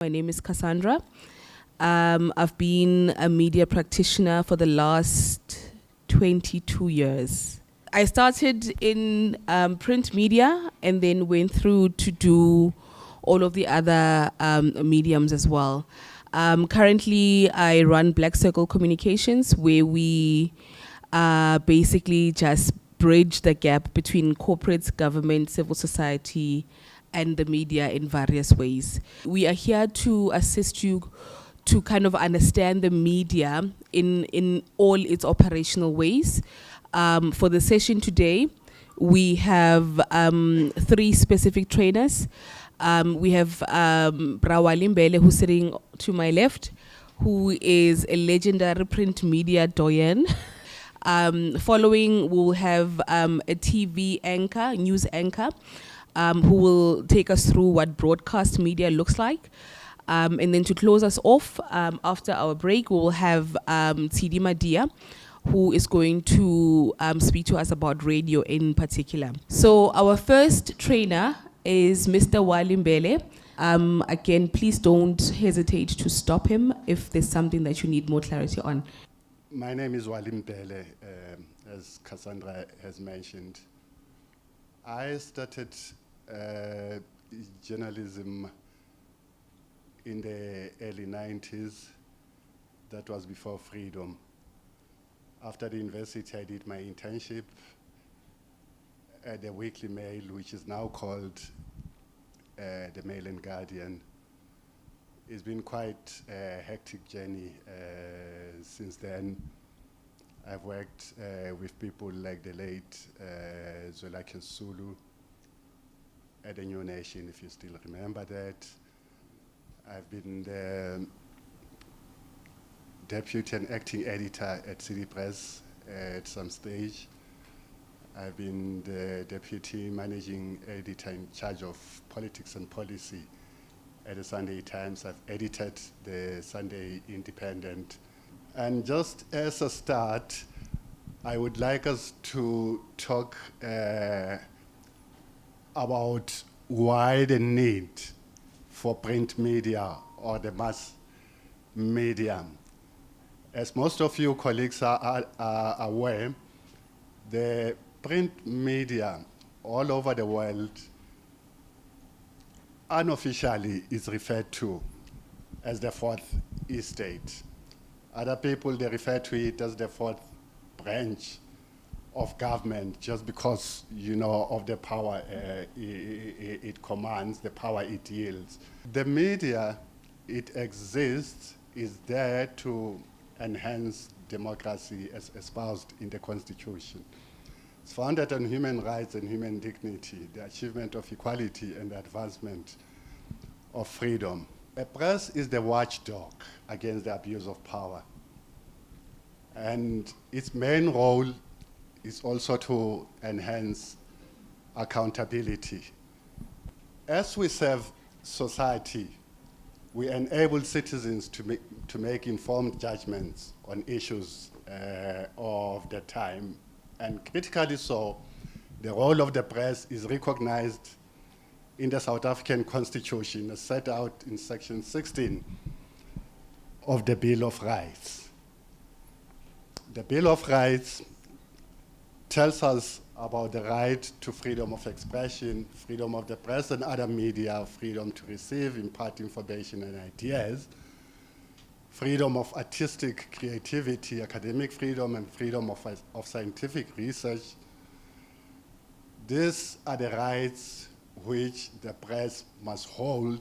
My name is Cassandra. I've been a media practitioner for the last 22 years. I started in print media and then went through to do all of the other mediums as well. Currently, I run Black Circle Communications, where we basically just bridge the gap between corporates, government, civil society, and the media in various ways. We are here to assist you to kind of understand the media in all its operational ways. For the session today, we have 3 specific trainers. We have Brawali Mbele, who's sitting to my left, who is a legendary print media doyen. Following, we'll have a TV anchor, news anchor, who will take us through what broadcast media looks like. And then to close us off, after our break, we will have Tidi Madia, who is going to speak to us about radio in particular. So our first trainer is Mr. Wali Mbele. Again, please don't hesitate to stop him if there's something that you need more clarity on. My name is Wali Mbele, as Cassandra has mentioned. I started journalism in the early 90s. That was before freedom. After the university, I did my internship at the Weekly Mail, which is now called the Mail and Guardian. It's been quite a hectic journey since then. I've worked with people like the late Zwelakhe Sulu at the New Nation, if you still remember that. I've been the deputy and acting editor at City Press at some stage. I've been the deputy managing editor in charge of politics and policy at the Sunday Times. I've edited the Sunday Independent. And just as a start, I would like us to talk about why the need for print media or the mass media. As most of you colleagues are aware, the print media all over the world unofficially is referred to as the fourth estate. Other people, they refer to it as the fourth branch of government just because, you know, of the power it commands, the power it yields. The media, it exists, is there to enhance democracy as espoused in the Constitution. It's founded on human rights and human dignity, the achievement of equality and the advancement of freedom. A press is the watchdog against the abuse of power. And its main role is also to enhance accountability. As we serve society, we enable citizens to make informed judgments on issues of the time. And critically so, the role of the press is recognized in the South African Constitution, as set out in Section 16 of the Bill of Rights. The Bill of Rights tells us about the right to freedom of expression, freedom of the press and other media, freedom to receive, impart information and ideas, freedom of artistic creativity, academic freedom, and freedom of scientific research. These are the rights which the press must hold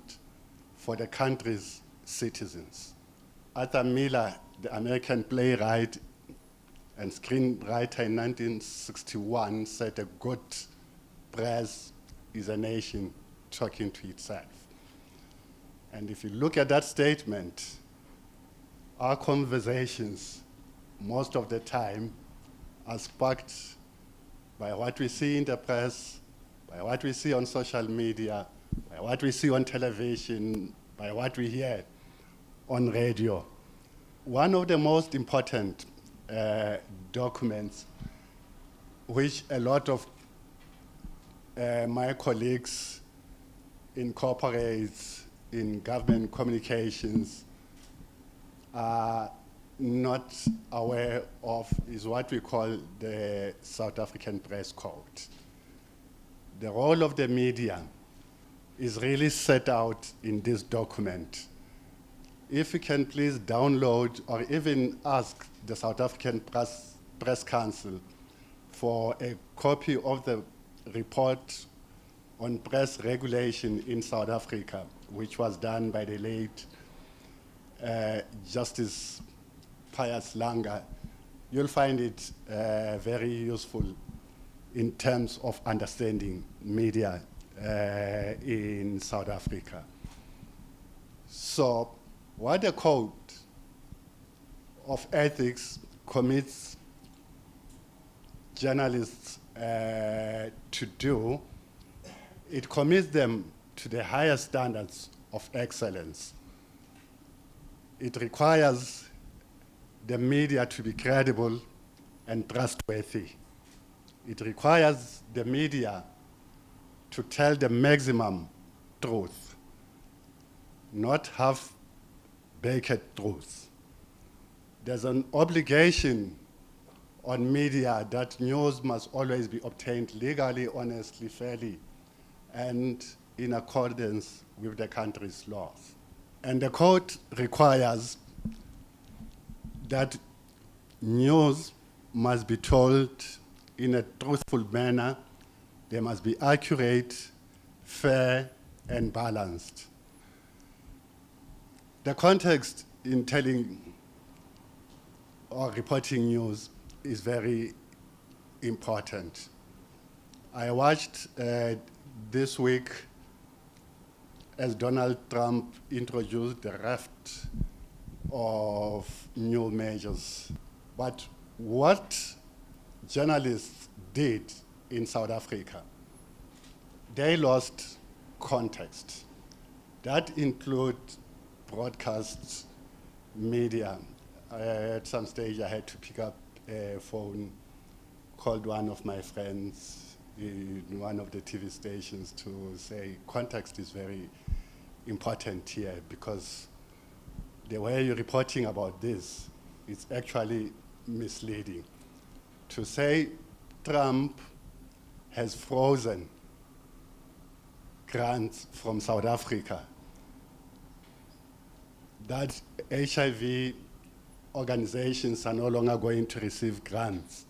for the country's citizens. Arthur Miller, the American playwright and screenwriter in 1961, said a good press is a nation talking to itself. And if you look at that statement, our conversations, most of the time, are sparked by what we see in the press, by what we see on social media, by what we see on television, by what we hear on radio. One of the most important documents which a lot of my colleagues incorporate in government communications are not aware of is what we call the South African Press Code. The role of the media is really set out in this document. If you can please download or even ask the South African Press Council for a copy of the report on press regulation in South Africa, which was done by the late Justice Pius Langa, you'll find it very useful in terms of understanding media in South Africa. So what the Code of Ethics commits journalists to do, it commits them to the highest standards of excellence. It requires the media to be credible and trustworthy. It requires the media to tell the maximum truth, not half-baked truth. There's an obligation on media that news must always be obtained legally, honestly, fairly, and in accordance with the country's laws. And the code requires that news must be told in a truthful manner. They must be accurate, fair, and balanced. The context in telling or reporting news is very important. I watched this week as Donald Trump introduced the raft of new measures. But what journalists did in South Africa, they lost context. That includes broadcast media. At some stage, I had to pick up a phone, called one of my friends in one of the TV stations to say context is very important here, because the way you're reporting about this is actually misleading. To say Trump has frozen grants from South Africa, that HIV organizations are no longer going to receive grants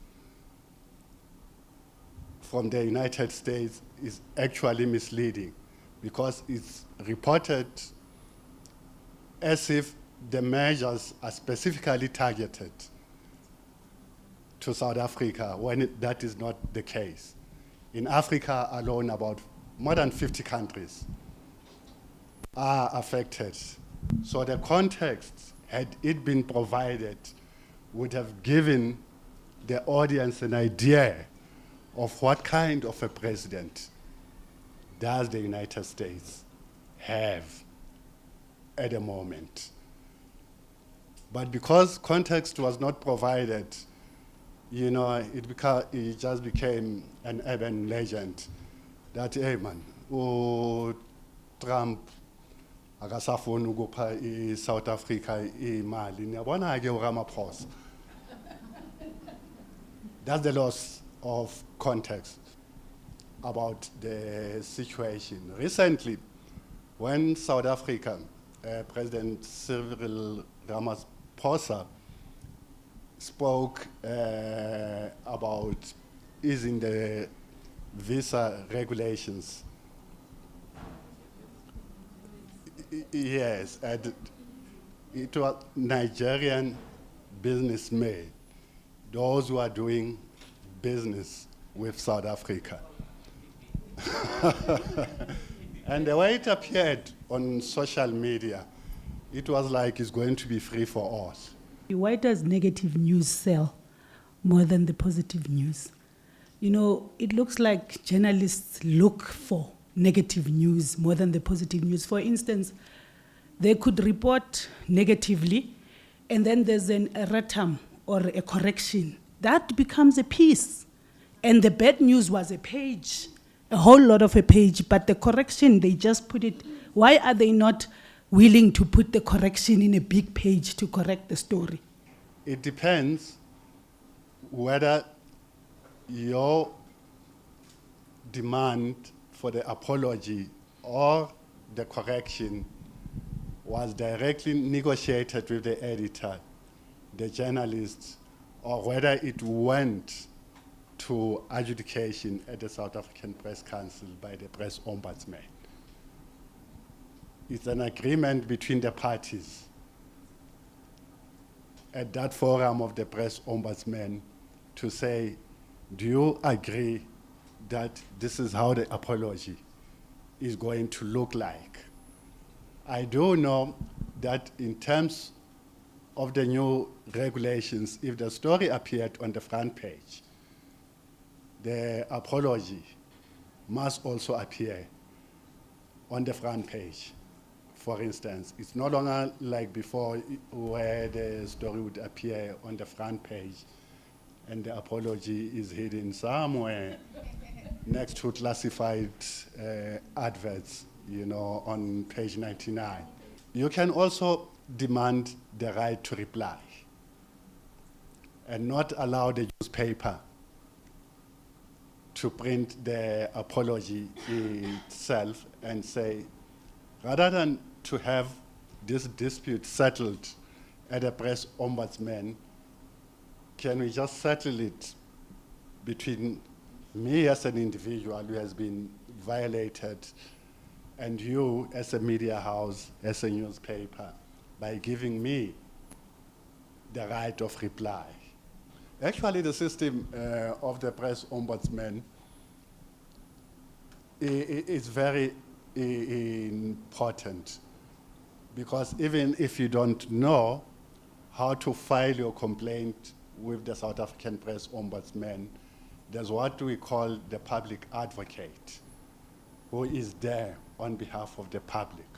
from the United States is actually misleading, because it's reported as if the measures are specifically targeted to South Africa, when that is not the case. In Africa alone, about more than 50 countries are affected. So the context, had it been provided, would have given the audience an idea of what kind of a president does the United States have at the moment. But because context was not provided, you know, it just became an urban legend that, hey man, Trump akasafuna ukupha South Africa imali. Niyabona ke uRamaphosa. That's the loss of context about the situation. Recently, when South Africa, President Cyril Ramaphosa spoke about easing the visa regulations. Yes, and it was Nigerian businessmen, those who are doing business with South Africa. And the way it appeared on social media, it was like it's going to be free for all. Why does negative news sell more than the positive news? You know, it looks like journalists look for negative news more than the positive news. For instance, they could report negatively, and then there's an erratum or a correction. That becomes a piece. And the bad news was a page, a whole lot of a page, but the correction, they just put it Why are they not willing to put the correction in a big page to correct the story? It depends whether your demand for the apology or the correction was directly negotiated with the editor, the journalists, or whether it went to adjudication at the South African Press Council by the Press Ombudsman. It's an agreement between the parties at that forum of the Press Ombudsman to say, do you agree that this is how the apology is going to look like? I do know that in terms of the new regulations, if the story appeared on the front page, the apology must also appear on the front page. For instance, it's no longer like before where the story would appear on the front page and the apology is hidden somewhere next to classified adverts, on page 99. You can also demand the right to reply and not allow the newspaper to print the apology itself and say, rather than to have this dispute settled at a Press Ombudsman, can we just settle it between me as an individual who has been violated and you as a media house, as a newspaper, by giving me the right of reply? Actually, the system of the Press Ombudsman is very important, because even if you don't know how to file your complaint with the South African Press Ombudsman, there's what we call the public advocate, who is there on behalf of the public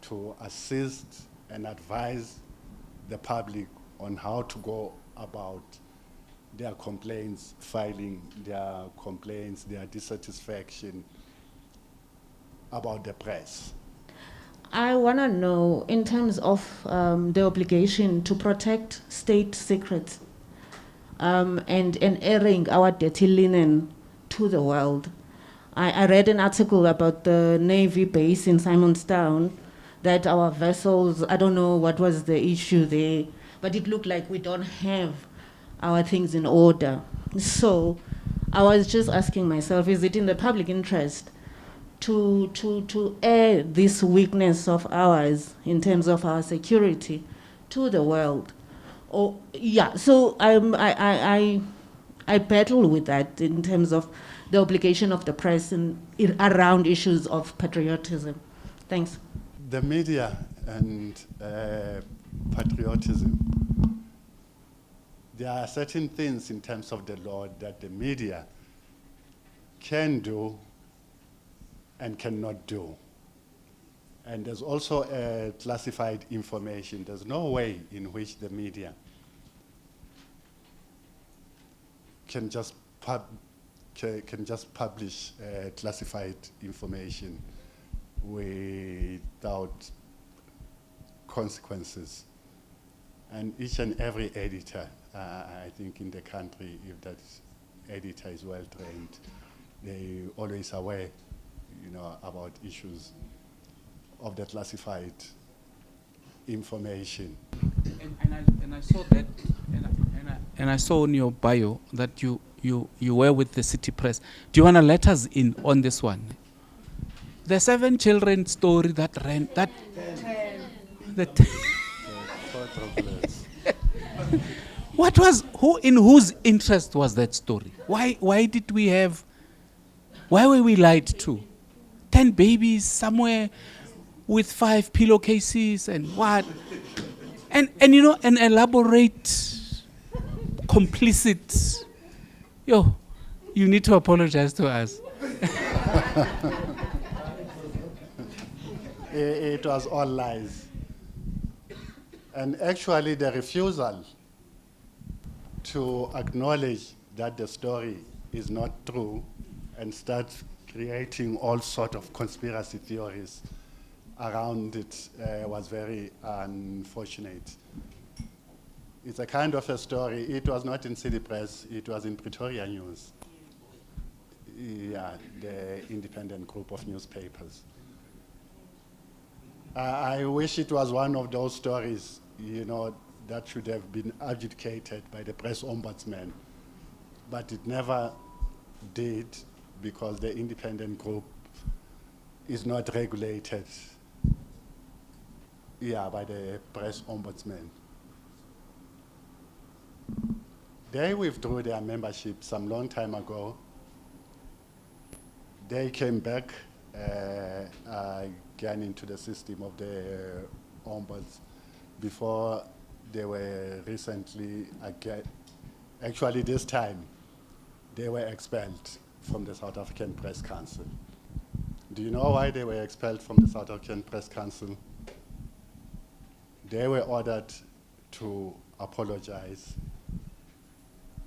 to assist and advise the public on how to go about their complaints, filing their complaints, their dissatisfaction about the press. I want to know, in terms of the obligation to protect state secrets and airing our dirty linen to the world. I read an article about the Navy base in Simonstown, that our vessels, I don't know what was the issue there, but it looked like we don't have our things in order. So I was just asking myself, is it in the public interest to air this weakness of ours in terms of our security to the world? So I battle with that in terms of the obligation of the press around issues of patriotism. Thanks. The media and patriotism, there are certain things in terms of the law that the media can do and cannot do. And there's also classified information. There's no way in which the media can just publish classified information without consequences. And each and every editor, I think in the country, if that editor is well trained, they always aware, about issues of the classified information. And I saw that, and I saw in your bio that you were with the City Press. Do you want to let us in on this one? The 7 children story that ran, that... 10. What was, in whose interest was that story? Why were we lied to? 10 babies somewhere with 5 pillowcases and what? And an elaborate, complicit. You need to apologize to us. It was all lies. And actually the refusal to acknowledge that the story is not true and start creating all sorts of conspiracy theories around it was very unfortunate. It's a kind of a story. It was not in City Press, it was in Pretoria News. Yeah, the independent group of newspapers. I wish it was one of those stories, that should have been adjudicated by the press ombudsman, but it never did because the independent group is not regulated, by the press ombudsman. They withdrew their membership some long time ago. They came back again into the system of the ombuds before they were recently again. Actually, this time they were expelled from the South African Press Council. Do you know why they were expelled from the South African Press Council? They were ordered to apologize,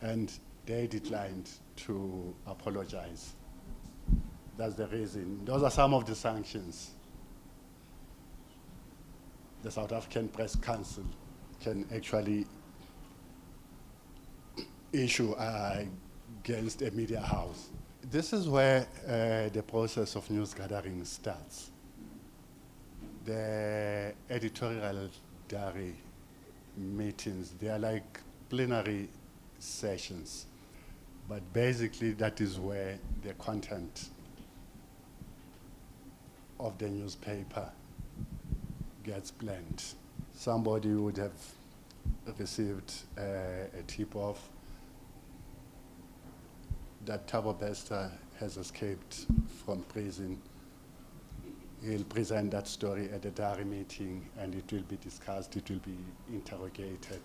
and they declined to apologize. That's the reason. Those are some of the sanctions the South African Press Council can actually issue against a media house. This is where the process of news gathering starts. The editorial diary meetings, they are like plenary sessions, but basically that is where the content of the newspaper gets planned. Somebody would have received a tip-off that Thabo Bester has escaped from prison. He'll present that story at the diary meeting, and it will be discussed, it will be interrogated.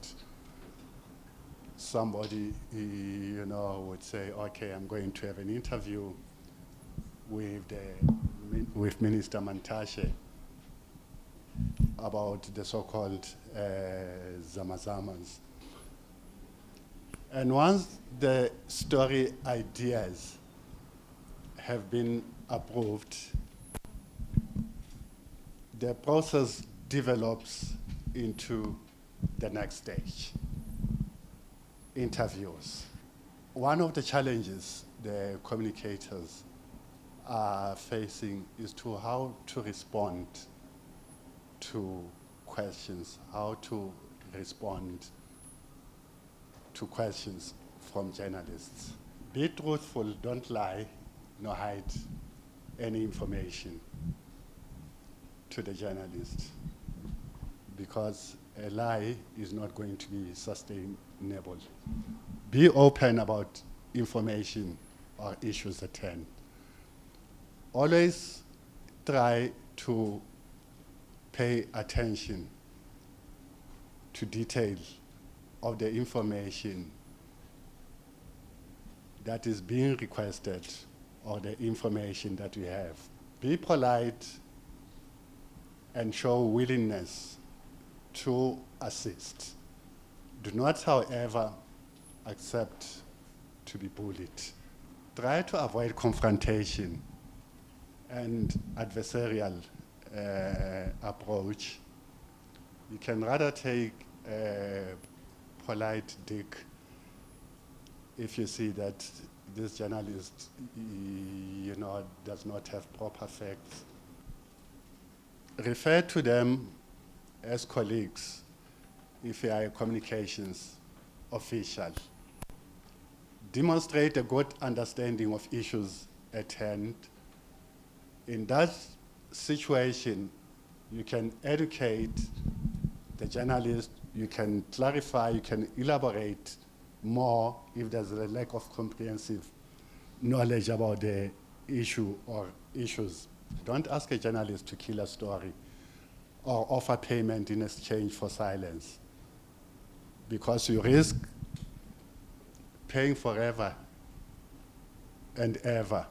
Somebody, would say, okay, I'm going to have an interview with Minister Mantashe about the so-called Zamazamas. And once the story ideas have been approved, the process develops into the next stage, interviews. One of the challenges the communicators are facing is to how to respond to questions, how to respond to questions from journalists. Be truthful, don't lie, nor hide any information to the journalist, because a lie is not going to be sustainable. Be open about information or issues at hand. Always try to pay attention to detail of the information that is being requested or the information that we have. Be polite and show willingness to assist. Do not, however, accept to be bullied. Try to avoid confrontation and adversarial approach. You can rather take a polite dig if you see that this journalist, does not have proper facts. Refer to them as colleagues if you are a communications official. Demonstrate a good understanding of issues at hand. In that situation, you can educate the journalist, you can clarify, you can elaborate more if there's a lack of comprehensive knowledge about the issue or issues. Don't ask a journalist to kill a story or offer payment in exchange for silence, because you risk paying forever and ever.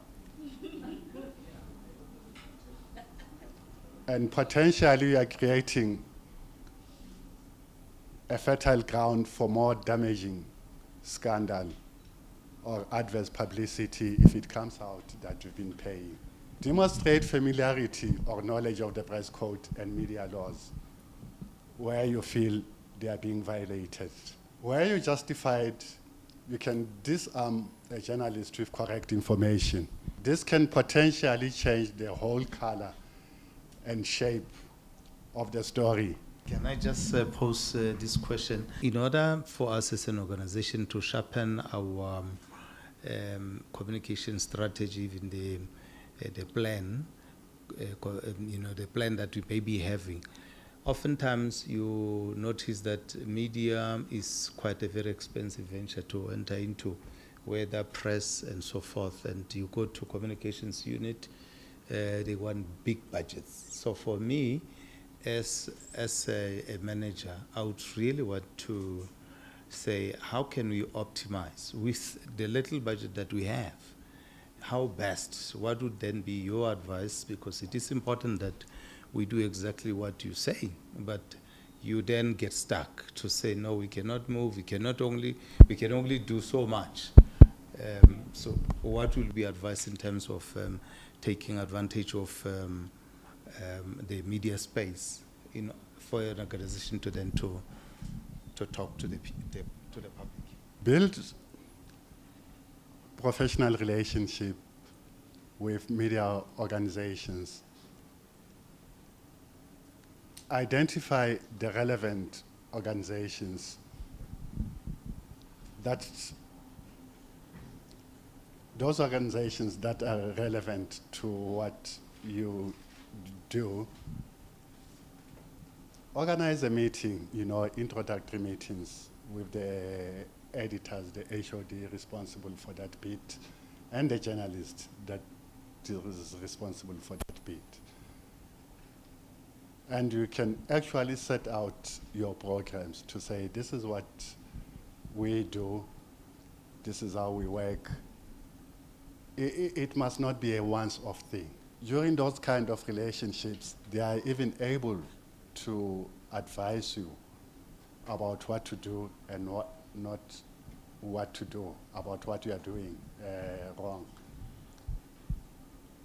And potentially you are creating a fertile ground for more damaging scandal or adverse publicity if it comes out that you've been paying. Demonstrate familiarity or knowledge of the press code and media laws where you feel they are being violated. Where you justified, you can disarm a journalist with correct information. This can potentially change the whole color and shape of the story. Can I just pose this question? In order for us as an organization to sharpen our communication strategy, even the plan, the plan that we may be having, oftentimes you notice that media is quite a very expensive venture to enter into, whether press and so forth, and you go to communications unit, they want big budgets. So for me, as a manager, I would really want to say, how can we optimize with the little budget that we have? How best? What would then be your advice? Because it is important that we do exactly what you say, but you then get stuck to say, no, we cannot move, we can only do so much. So what will be advice in terms of taking advantage of the media space for an organization to then to talk to the public? Build professional relationship with media organizations. Identify the relevant organizations those organizations that are relevant to what you do. Organize a meeting, introductory meetings with the editors, the HOD responsible for that bit, and the journalist that is responsible for that bit. And you can actually set out your programs to say, this is what we do, this is how we work. It must not be a once-off thing. During those kind of relationships, they are even able to advise you about what to do and not what to do, about what you are doing wrong.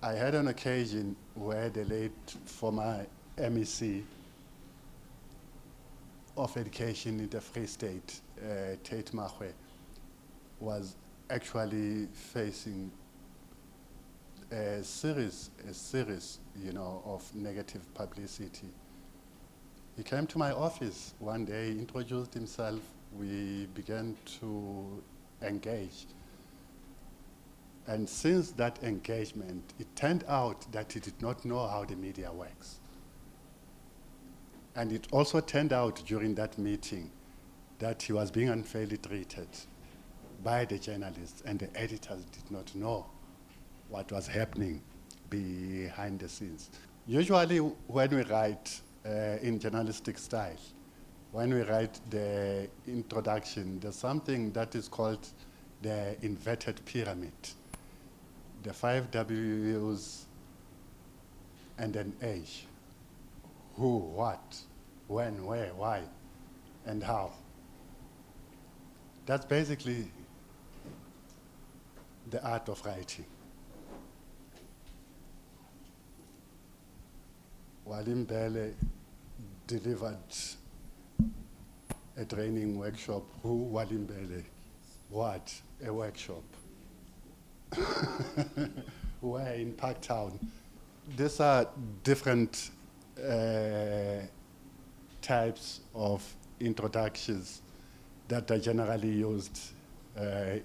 I had an occasion where the late former MEC of Education in the Free State, Tate Mahwe, was actually facing a series, of negative publicity. He came to my office one day, introduced himself, we began to engage. And since that engagement, it turned out that he did not know how the media works. And it also turned out during that meeting that he was being unfairly treated by the journalists, and the editors did not know what was happening behind the scenes. Usually when we write in journalistic style, when we write the introduction, there's something that is called the inverted pyramid. The 5 W's and an H. Who, what, when, where, why, and how. That's basically the art of writing. Walimbele delivered a training workshop. Who, Walimbele? What? A workshop. Where in Parktown. These are different types of introductions that are generally used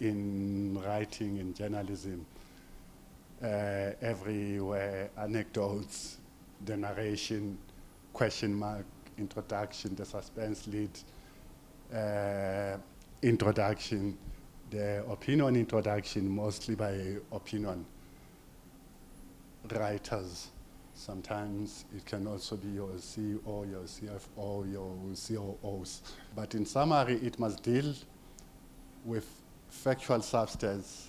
in writing, in journalism, everywhere, anecdotes, the narration, question mark, introduction, the suspense lead, introduction, the opinion introduction, mostly by opinion writers. Sometimes it can also be your CEO, your CFO, your COOs. But in summary, it must deal with factual substance,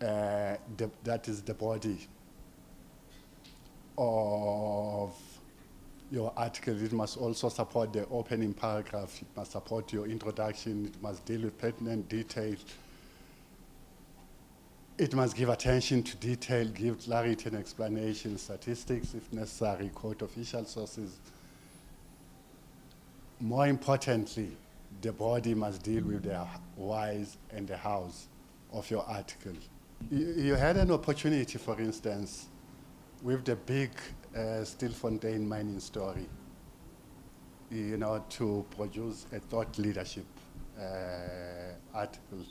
that is the body of your article. It must also support the opening paragraph. It must support your introduction. It must deal with pertinent detail. It must give attention to detail, give clarity and explanation, statistics, if necessary, quote official sources. More importantly, the body must deal with the whys and the hows of your article. You had an opportunity, for instance, with the big Stilfontein mining story, to produce a thought leadership article.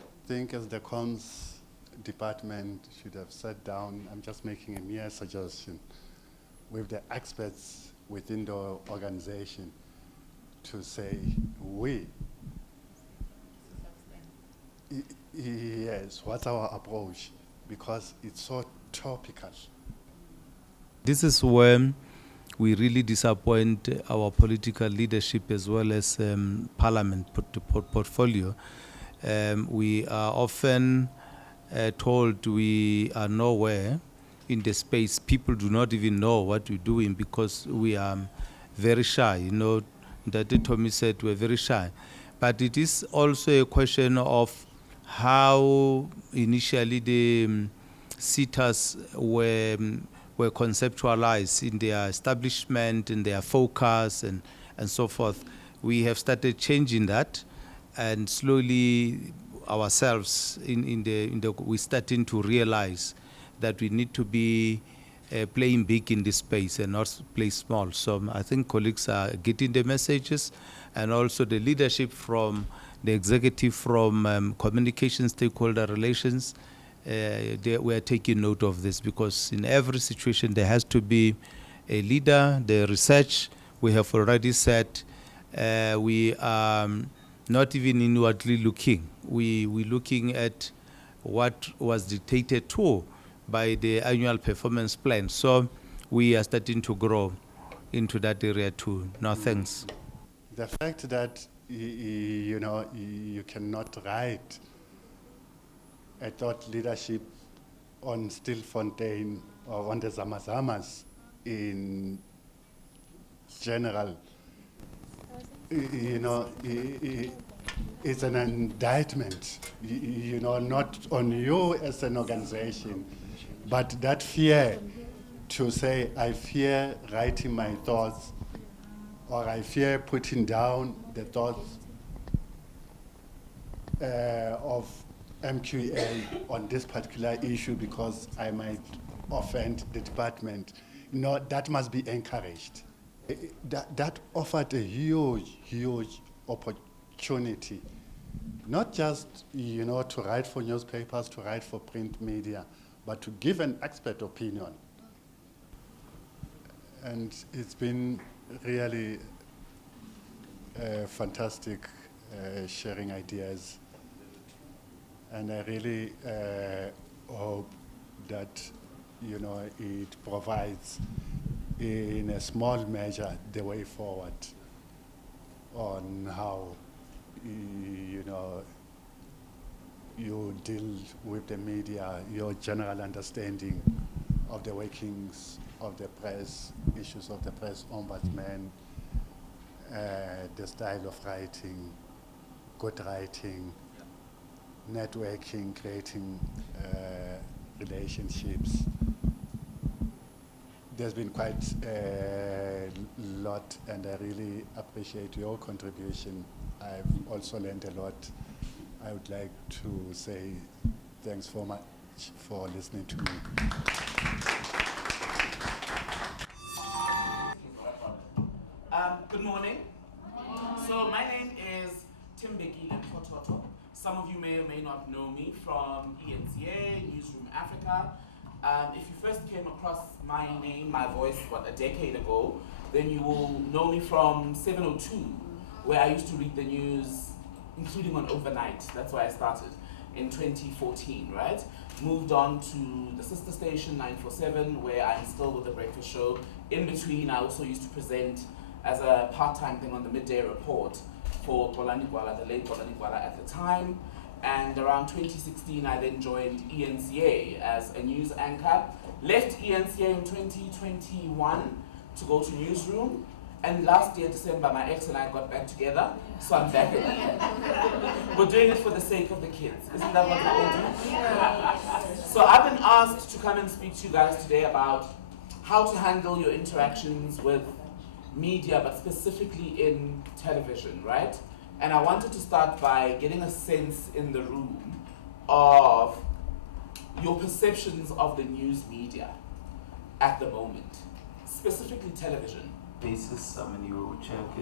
I think as the comms department should have sat down, I'm just making a mere suggestion, with the experts within the organization to say, yes, what's our approach? Because it's so topical. This is when we really disappoint our political leadership as well as parliament portfolio. We are often told we are nowhere in the space. People do not even know what we're doing because we are very shy. That Tommy said we're very shy. But it is also a question of how initially the sitters were conceptualized in their establishment, in their focus, and so forth. We have started changing that, and slowly ourselves we're starting to realize that we need to be playing big in this space and not play small. So I think colleagues are getting the messages, and also the leadership from the executive, from communication, stakeholder relations, we are taking note of this, because in every situation there has to be a leader. The research we have already said, we are not even inwardly looking. We're looking at what was dictated to by the annual performance plan. So we are starting to grow into that area too. No, thanks. The fact that you cannot write a thought leadership on Stilfontein or on the Zamazamas in general, it's an indictment, not on you as an organization, but that fear to say, I fear writing my thoughts, or I fear putting down the thoughts of MQA on this particular issue because I might offend the department. That must be encouraged. That offered a huge opportunity, not just to write for newspapers, to write for print media, but to give an expert opinion. And it's been really fantastic sharing ideas. And I really hope that it provides, in a small measure, the way forward on how you deal with the media, your general understanding of the workings of the press, issues of the press ombudsman, the style of writing, good writing, networking, creating relationships. There's been quite a lot, and I really appreciate your contribution. I've also learned a lot. I would like to say thanks so much for listening to me. Good morning. So my name is Timbeki Pototo. Some of you may or may not know me from ENCA, Newsroom Africa. If you first came across my name, my voice, a decade ago, then you will know me from 702, where I used to read the news, including on overnight. That's where I started in 2014, right? Moved on to the sister station 947, where I'm still with the breakfast show. In between, I also used to present as a part-time thing on the midday report for Polani Gwala, the late Polani Gwala at the time. And around 2016, I then joined ENCA as a news anchor. Left ENCA in 2021 to go to Newsroom. And last year, December, my ex and I got back together, so I'm back again. We're doing it for the sake of the kids. Isn't that what we all do? So I've been asked to come and speak to you guys today about how to handle your interactions with media, but specifically in television, right? And I wanted to start by getting a sense in the room of your perceptions of the news media at the moment, specifically television. Basis, you check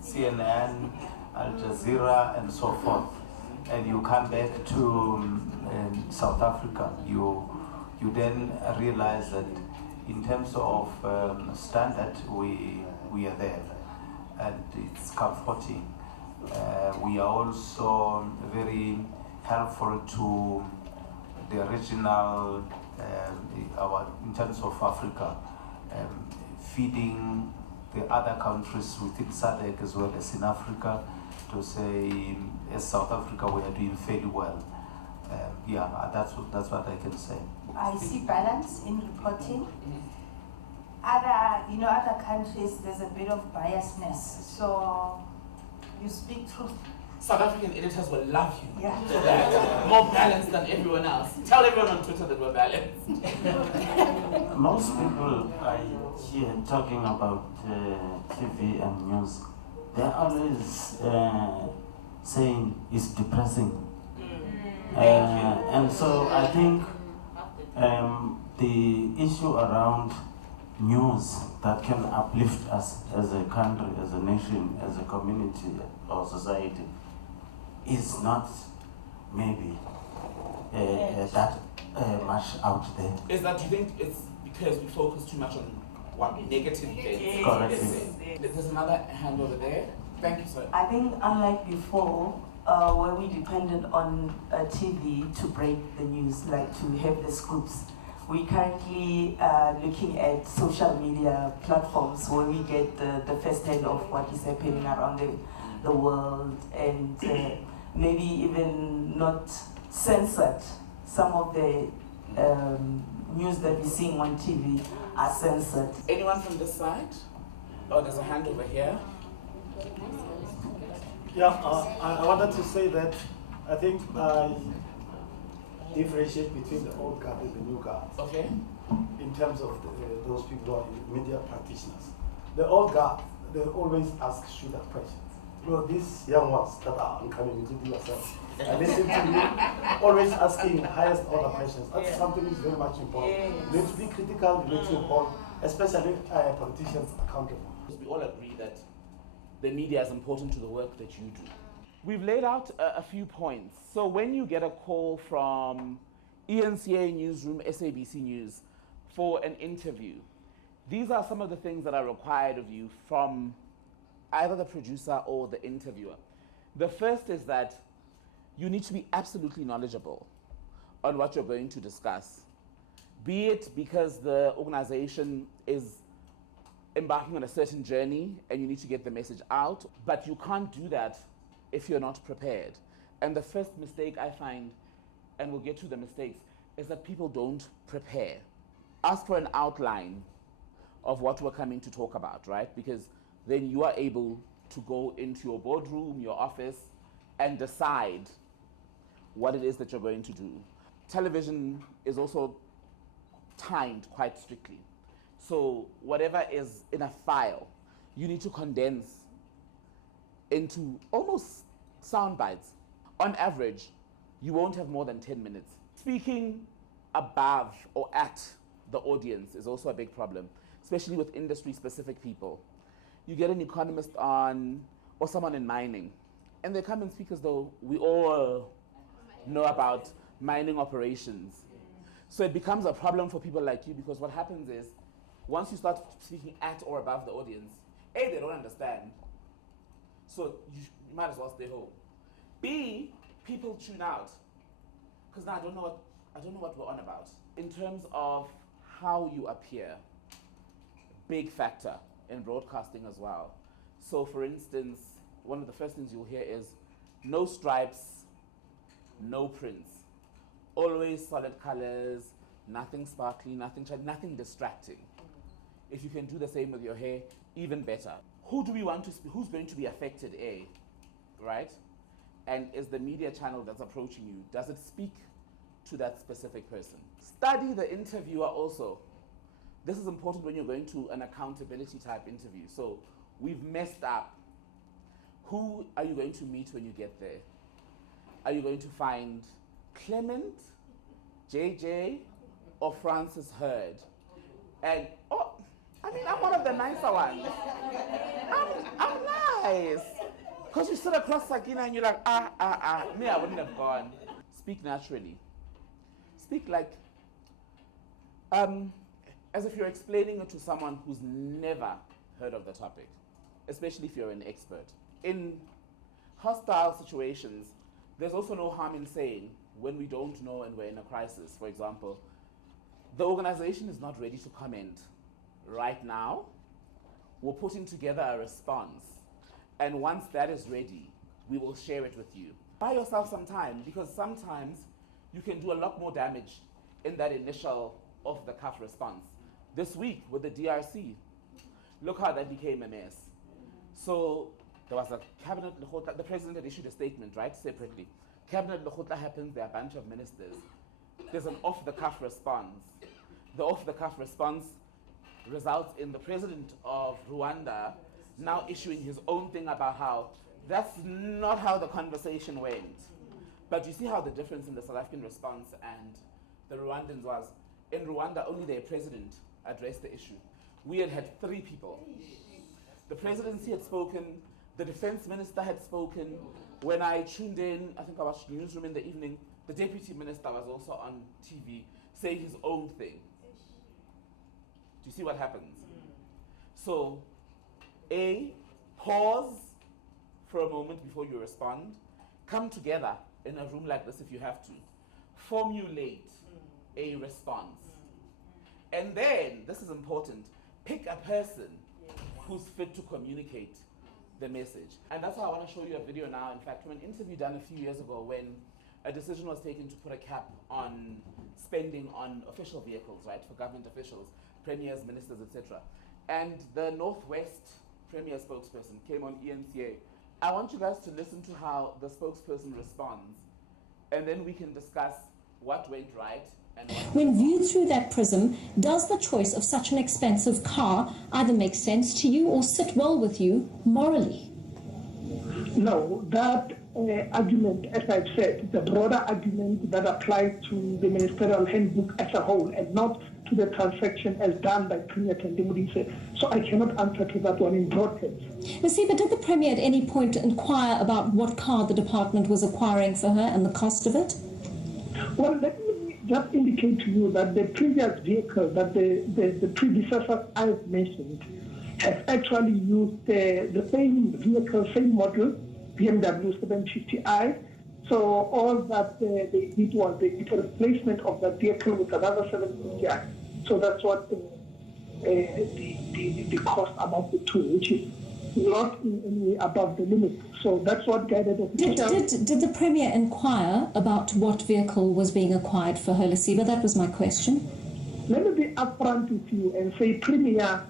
CNN, Al Jazeera, and so forth, and you come back to South Africa, you then realize that in terms of standard, we are there, and it's comforting. We are also very helpful to the regional, in terms of Africa, feeding the other countries within SADC as well as in Africa, to say, as South Africa, we are doing fairly well. That's what I can say. I see balance in reporting. Other countries, there's a bit of biasness, so you speak truth. South African editors will love you. Yeah. For that. More balanced than everyone else. Tell everyone on Twitter that we're balanced. Most people I hear talking about TV and news, they're always saying it's depressing. And so I think the issue around news that can uplift us as a country, as a nation, as a community or society is not maybe that much out there. Is that, do you think it's because we focus too much on what negative things? Correct. There's another hand over there. Thank you, sir. I think unlike before, where we depended on TV to break the news, like to have the scoops, we currently looking at social media platforms where we get the first hand of what is happening around the world, and maybe even not censored. Some of the news that we're seeing on TV are censored. Anyone from this side? Oh, there's a hand over here. Yeah, I wanted to say that I think I differentiate between the old guard and the new guard. Okay. In terms of those people who are media practitioners. The old guard, they always ask shooter questions. You know, these young ones that are incoming, including yourself, I listen to you, always asking highest order questions. That's something that's very much important. You need to be critical, you need to hold, especially politicians accountable. We all agree that the media is important to the work that you do. We've laid out a few points. So when you get a call from ENCA Newsroom, SABC News, for an interview, these are some of the things that are required of you from either the producer or the interviewer. The first is that you need to be absolutely knowledgeable on what you're going to discuss, be it because the organization is embarking on a certain journey and you need to get the message out, but you can't do that if you're not prepared. And the first mistake I find, and we'll get to the mistakes, is that people don't prepare. Ask for an outline of what we're coming to talk about, right? Because then you are able to go into your boardroom, your office, and decide what it is that you're going to do. Television is also timed quite strictly. So whatever is in a file, you need to condense into almost sound bites. On average, you won't have more than 10 minutes. Speaking above or at the audience is also a big problem, especially with industry-specific people. You get an economist on, or someone in mining, and they come and speak as though we all know about mining operations. So it becomes a problem for people like you, because what happens is, once you start speaking at or above the audience, A, they don't understand, so you might as well stay home. B, people tune out, because now I don't know what we're on about. In terms of how you appear, big factor in broadcasting as well. So for instance, one of the first things you'll hear is no stripes, no prints. Always solid colors, nothing sparkly, nothing distracting. If you can do the same with your hair, even better. Who do we want to who's going to be affected, A, right? And is the media channel that's approaching you, does it speak to that specific person? Study the interviewer also. This is important when you're going to an accountability type interview. So we've messed up. Who are you going to meet when you get there? Are you going to find Clement, JJ, or Francis Heard? And, I'm one of the nicer ones. I'm nice. Because you sit across Sakina and you're like, me, I wouldn't have gone. Speak naturally. Speak like, as if you're explaining it to someone who's never heard of the topic, especially if you're an expert. In hostile situations, there's also no harm in saying, when we don't know and we're in a crisis, for example, the organization is not ready to comment right now. We're putting together a response. And once that is ready, we will share it with you. Buy yourself some time, because sometimes you can do a lot more damage in that initial off-the-cuff response. This week with the DRC, look how that became a mess. So there was a cabinet, the president had issued a statement, right, separately. Cabinet Lekgotla happens, there are a bunch of ministers. There's an off-the-cuff response. The off-the-cuff response results in the president of Rwanda now issuing his own thing about how that's not how the conversation went. But you see how the difference in the South African response and the Rwandans was, in Rwanda, only their president addressed the issue. We had 3 people. The presidency had spoken, the defense minister had spoken. When I tuned in, I think I watched Newsroom in the evening, the deputy minister was also on TV saying his own thing. Do you see what happens? So, A, pause for a moment before you respond. Come together in a room like this if you have to. Formulate a response. And then, this is important, pick a person who's fit to communicate the message. And that's why I want to show you a video now, in fact, from an interview done a few years ago when a decision was taken to put a cap on spending on official vehicles, right, for government officials, premiers, ministers, etc. And the Northwest Premier spokesperson came on ENCA. I want you guys to listen to how the spokesperson responds, and then we can discuss what went right and what When viewed through that prism, does the choice of such an expensive car either make sense to you or sit well with you morally? No, that argument, as I've said, the broader argument that applies to the ministerial handbook as a whole and not to the transaction as done by Premier Tendimudise. So I cannot answer to that one in broad terms. But did the Premier at any point inquire about what car the department was acquiring for her and the cost of it? Well, let me just indicate to you that the previous vehicle that the predecessor I've mentioned has actually used the same vehicle, same model, BMW 750i. So all that they did was the replacement of that vehicle with another 750i. So that's what the cost above the two, which is not in any way above the limit. So that's what guided officials. Did the Premier inquire about what vehicle was being acquired for her, Lesiba? That was my question. Let me be upfront with you and say Premier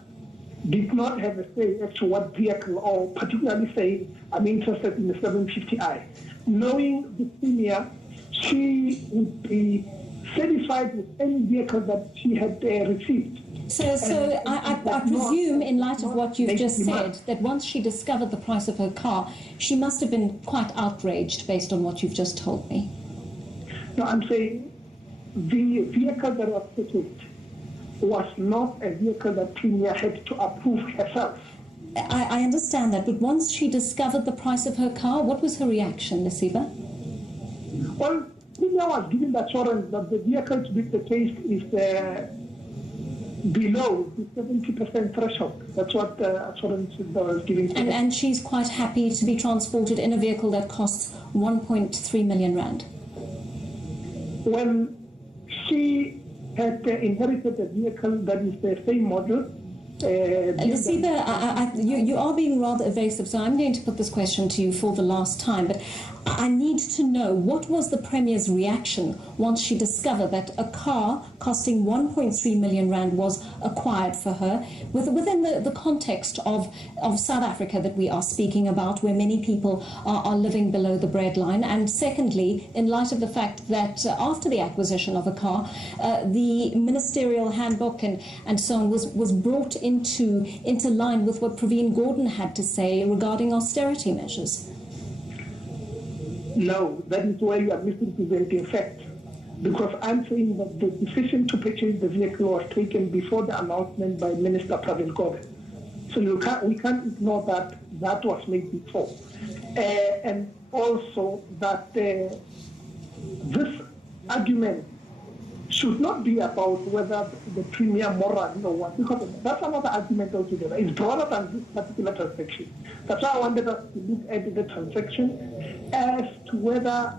did not have a say as to what vehicle, or particularly say, I'm interested in the 750i. Knowing the Premier, she would be satisfied with any vehicle that she had received. So I presume, in light of what you've just said, that once she discovered the price of her car, she must have been quite outraged based on what you've just told me. No, I'm saying the vehicle that was purchased was not a vehicle that Premier had to approve herself. I understand that, but once she discovered the price of her car, what was her reaction, Lesiba? Well, Premier was given the assurance that the vehicle to be purchased is below the 70% threshold. That's what the assurance was given to her. And she's quite happy to be transported in a vehicle that costs 1.3 million rand. Well, she had inherited a vehicle that is the same model. Lesiba, you are being rather evasive, so I'm going to put this question to you for the last time. But I need to know, what was the Premier's reaction once she discovered that a car costing 1.3 million rand was acquired for her within the context of South Africa that we are speaking about, where many people are living below the breadline, and secondly, in light of the fact that after the acquisition of a car, the ministerial handbook and so on was brought into line with what Praveen Gordhan had to say regarding austerity measures. No, that is where you are misrepresenting fact. Because I'm saying that the decision to purchase the vehicle was taken before the announcement by Minister Praveen Gordhan. So we can't ignore that was made before. And also that this argument should not be about whether the Premier moral or what, because that's another argument altogether. It's broader than this particular transaction. That's why I wanted us to look at the transaction as to whether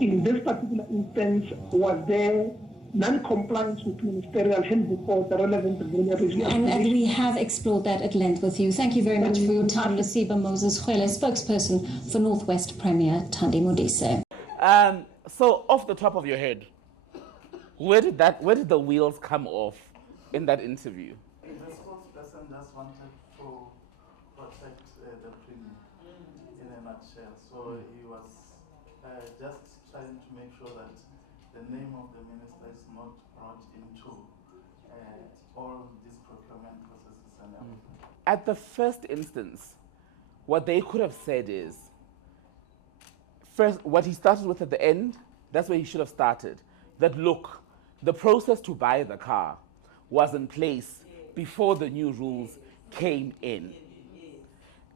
in this particular instance was there non-compliance with ministerial handbook or the relevant regulatory. And we have explored that at length with you. Thank you very much for your time, Lesiba Moses Khwele, spokesperson for Northwest Premier Thandi Modise. So off the top of your head, where did the wheels come off in that interview? The spokesperson just wanted to protect the Premier in a nutshell. So he was just trying to make sure that the name of the minister is not brought into all these procurement processes and everything. At the first instance, what they could have said is, first, what he started with at the end, that's where he should have started. That, look, the process to buy the car was in place before the new rules came in.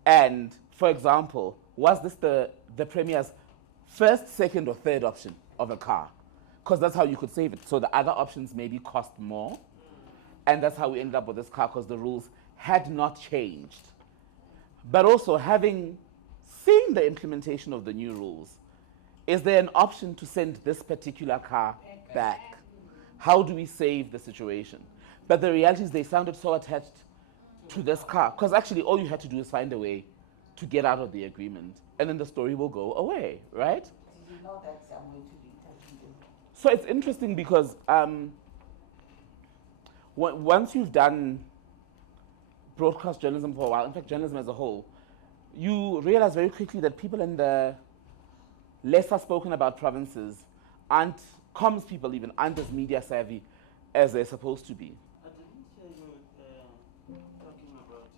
And, for example, was this the Premier's first, second, or third option of a car? Because that's how you could save it. So the other options maybe cost more. And that's how we ended up with this car, because the rules had not changed. But also, having seen the implementation of the new rules, is there an option to send this particular car back? How do we save the situation? But the reality is they sounded so attached to this car, because actually all you had to do is find a way to get out of the agreement, and then the story will go away, right? Did you know that I'm going to be interviewed? So it's interesting because once you've done broadcast journalism for a while, in fact journalism as a whole, you realize very quickly that people in the lesser spoken about provinces aren't, comms people even, aren't as media savvy as they're supposed to be. I didn't hear you talking about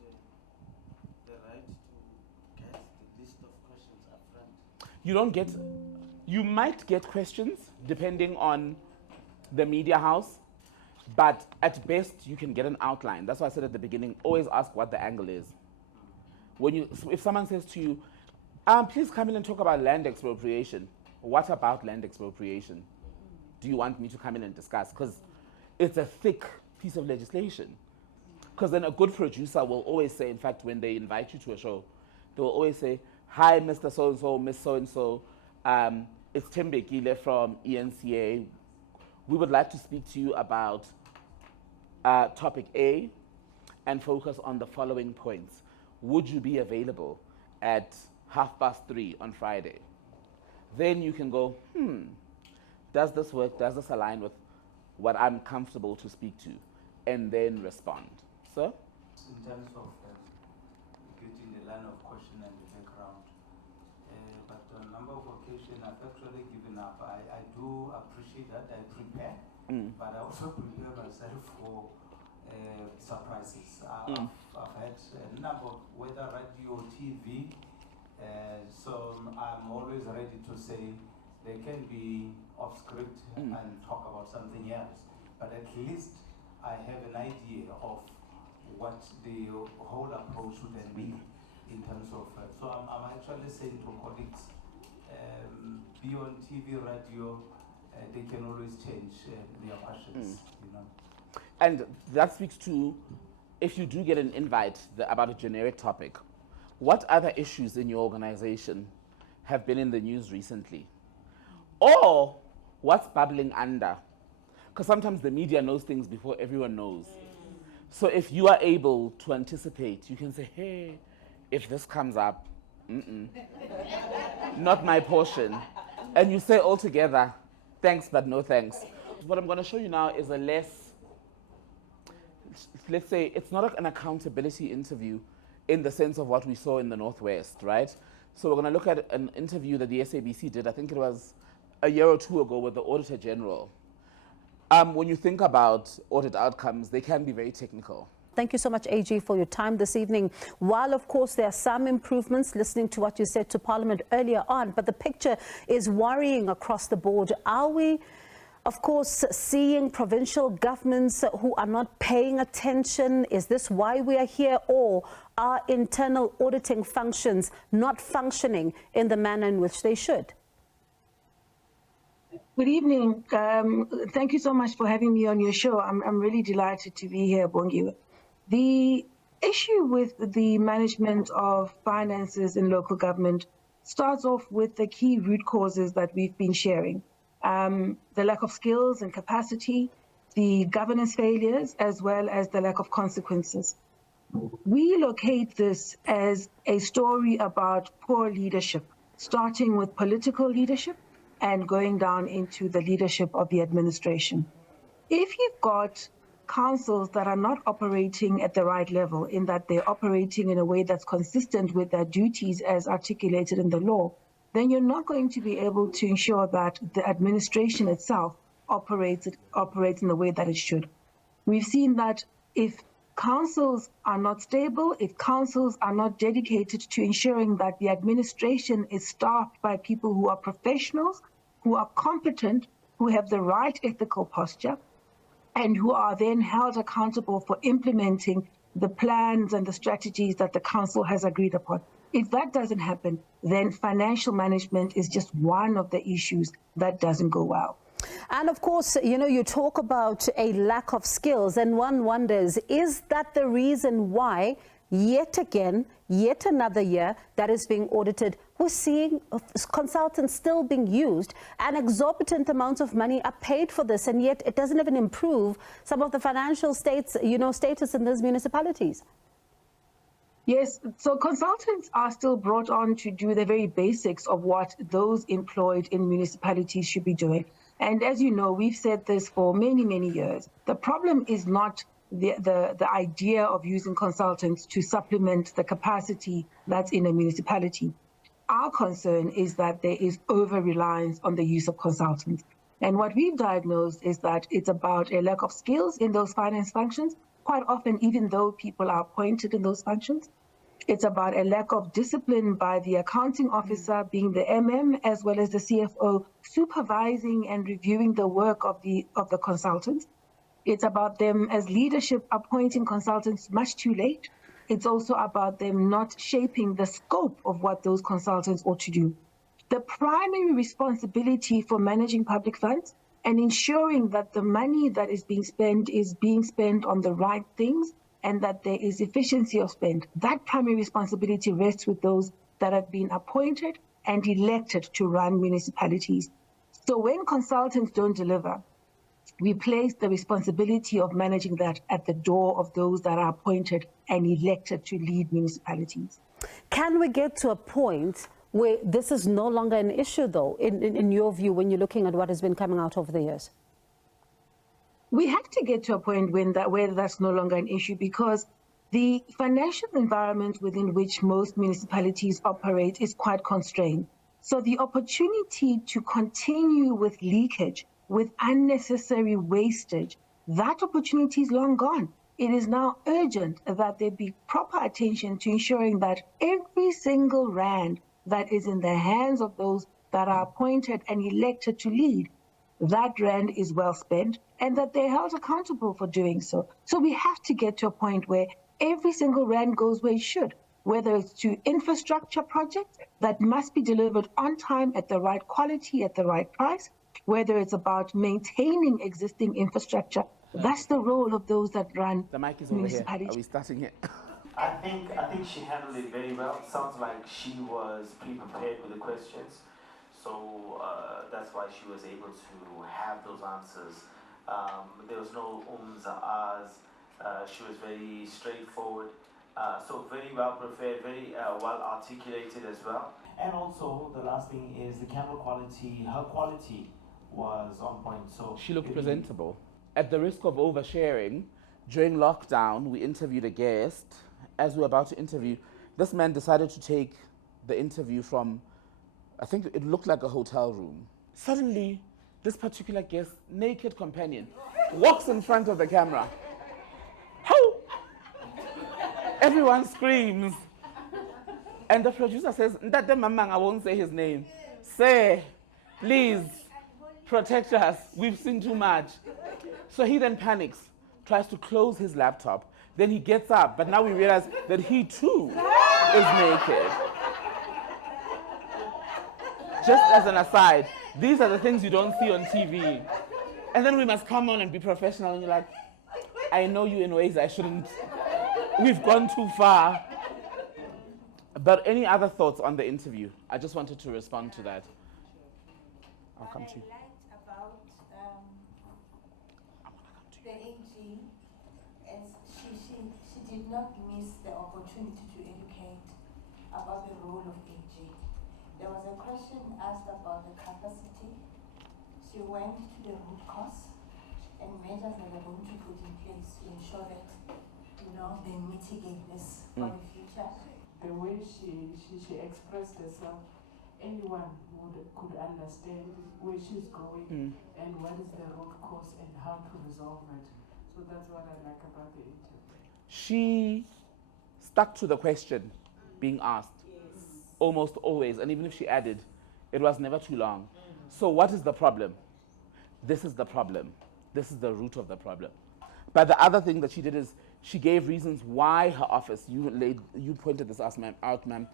the right to get the list of questions up front. You might get questions depending on the media house, but at best you can get an outline. That's why I said at the beginning, always ask what the angle is. If someone says to you, please come in and talk about land expropriation, what about land expropriation? Do you want me to come in and discuss? Because it's a thick piece of legislation. Because then a good producer will always say, in fact, when they invite you to a show, they will always say, hi, Mr. So-and-so, Miss So-and-so, it's Tim Bekile from ENCA. We would like to speak to you about topic A and focus on the following points. Would you be available at 3:30 on Friday? Then you can go, does this work? Does this align with what I'm comfortable to speak to? And then respond. Sir? In terms of getting the line of question and the background, but on a number of occasions I've actually given up. I do appreciate that. I prepare, but I also prepare myself for surprises. I've had a number of, whether radio, TV, so I'm always ready to say they can be off script and talk about something else, but at least I have an idea of what the whole approach would then be in terms of, so I'm actually saying to colleagues, be on TV, radio, they can always change their questions, you know. And that speaks to, if you do get an invite about a generic topic, what other issues in your organization have been in the news recently? Or what's bubbling under? Because sometimes the media knows things before everyone knows. So if you are able to anticipate, you can say, hey, if this comes up, Not my portion. And you say altogether, thanks but no thanks. What I'm going to show you now is a less, let's say, it's not an accountability interview in the sense of what we saw in the Northwest, right? So we're going to look at an interview that the SABC did, I think it was a year or two ago, with the Auditor General. When you think about audit outcomes, they can be very technical. Thank you so much, AG, for your time this evening. While, of course, there are some improvements, listening to what you said to Parliament earlier on, but the picture is worrying across the board. Are we, of course, seeing provincial governments who are not paying attention? Is this why we are here? Or are internal auditing functions not functioning in the manner in which they should? Good evening. Thank you so much for having me on your show. I'm really delighted to be here, Bongi. The issue with the management of finances in local government starts off with the key root causes that we've been sharing. The lack of skills and capacity, the governance failures, as well as the lack of consequences. We locate this as a story about poor leadership, starting with political leadership and going down into the leadership of the administration. If you've got councils that are not operating at the right level, in that they're operating in a way that's consistent with their duties as articulated in the law, then you're not going to be able to ensure that the administration itself operates in the way that it should. We've seen that if councils are not stable, if councils are not dedicated to ensuring that the administration is staffed by people who are professionals, who are competent, who have the right ethical posture, and who are then held accountable for implementing the plans and the strategies that the council has agreed upon. If that doesn't happen, then financial management is just one of the issues that doesn't go well. And of course, you know, you talk about a lack of skills, and one wonders, is that the reason why yet again, yet another year that is being audited, we're seeing consultants still being used, and exorbitant amounts of money are paid for this, and yet it doesn't even improve some of the financial status in those municipalities? Yes, so consultants are still brought on to do the very basics of what those employed in municipalities should be doing. And as you know, we've said this for many, many years. The problem is not the idea of using consultants to supplement the capacity that's in a municipality. Our concern is that there is over-reliance on the use of consultants. And what we've diagnosed is that it's about a lack of skills in those finance functions, quite often even though people are appointed in those functions. It's about a lack of discipline by the accounting officer, being the MM, as well as the CFO, supervising and reviewing the work of the consultants. It's about them as leadership appointing consultants much too late. It's also about them not shaping the scope of what those consultants ought to do. The primary responsibility for managing public funds and ensuring that the money that is being spent on the right things and that there is efficiency of spend, that primary responsibility rests with those that have been appointed and elected to run municipalities. So when consultants don't deliver, we place the responsibility of managing that at the door of those that are appointed and elected to lead municipalities. Can we get to a point where this is no longer an issue, though, in your view, when you're looking at what has been coming out over the years? We have to get to a point where that's no longer an issue, because the financial environment within which most municipalities operate is quite constrained. So the opportunity to continue with leakage, with unnecessary wastage, that opportunity is long gone. It is now urgent that there be proper attention to ensuring that every single rand that is in the hands of those that are appointed and elected to lead, that rand is well spent and that they're held accountable for doing so. So we have to get to a point where every single rand goes where it should, whether it's to infrastructure projects that must be delivered on time at the right quality, at the right price, whether it's about maintaining existing infrastructure. That's the role of those that run the mic is over here. Are we starting it? I think she handled it very well. Sounds like she was pre-prepared with the questions. So that's why she was able to have those answers. There was no ums or ahs. She was very straightforward. So very well prepared, very well articulated as well. And also the last thing is the camera quality, her quality was on point. So she looked presentable. At the risk of oversharing, during lockdown, we interviewed a guest. As we were about to interview, this man decided to take the interview from, I think it looked like a hotel room. Suddenly, this particular guest, naked companion, walks in front of the camera. How? Everyone screams. And the producer says, Ndate Mamang, I won't say his name. Say, please, protect us. We've seen too much. So he then panics, tries to close his laptop. Then he gets up, but now we realize that he too is naked. Just as an aside, these are the things you don't see on TV. And then we must come on and be professional, and you're like, I know you in ways I shouldn't. We've gone too far. But any other thoughts on the interview? I just wanted to respond to that. I'll come to you. What I liked about the AG is she did not miss the opportunity to educate about the role of AG. There was a question asked about the capacity. She went to the root cause and measures that they're going to put in place to ensure that, they mitigate this for the future. The way she expressed herself, anyone could understand where she's going and what is the root cause and how to resolve it. So that's what I like about the interview. She stuck to the question being asked, almost always, and even if she added, it was never too long. So what is the problem? This is the problem. This is the root of the problem. But the other thing that she did is she gave reasons why her office, you pointed this out, ma'am.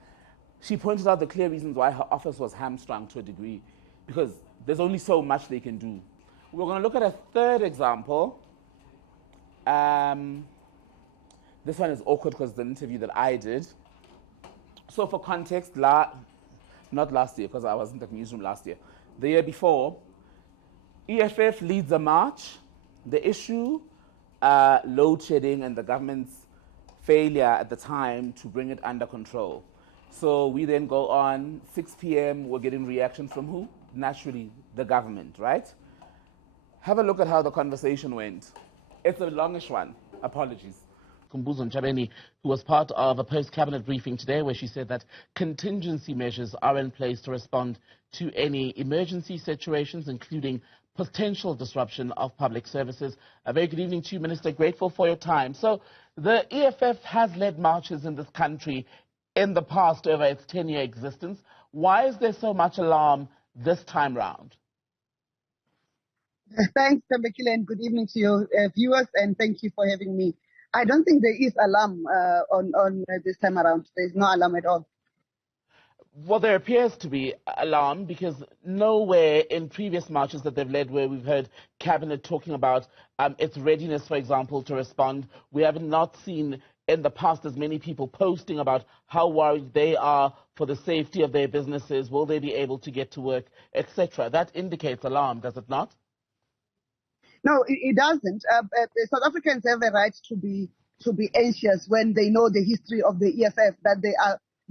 She pointed out the clear reasons why her office was hamstrung to a degree, because there's only so much they can do. We're going to look at a third example. This one is awkward because it's an interview that I did. So for context, not last year, because I wasn't at the newsroom last year. The year before, EFF leads a march. The issue, load shedding and the government's failure at the time to bring it under control. So we then go on, 6 p.m., we're getting reaction from who? Naturally, the government, right? Have a look at how the conversation went. It's a longish one. Apologies. Kumbuzo Nchabeni, who was part of a post-cabinet briefing today where she said that contingency measures are in place to respond to any emergency situations, including potential disruption of public services. A very good evening to you, Minister. Grateful for your time. So the EFF has led marches in this country in the past over its 10-year existence. Why is there so much alarm this time round? Thanks, Tembekile, and good evening to your viewers, and thank you for having me. I don't think there is alarm on this time around. There is no alarm at all. Well, there appears to be alarm because nowhere in previous marches that they've led where we've heard Cabinet talking about its readiness, for example, to respond, we have not seen in the past as many people posting about how worried they are for the safety of their businesses, will they be able to get to work, etc. That indicates alarm, does it not? No, it doesn't. South Africans have a right to be anxious when they know the history of the EFF, that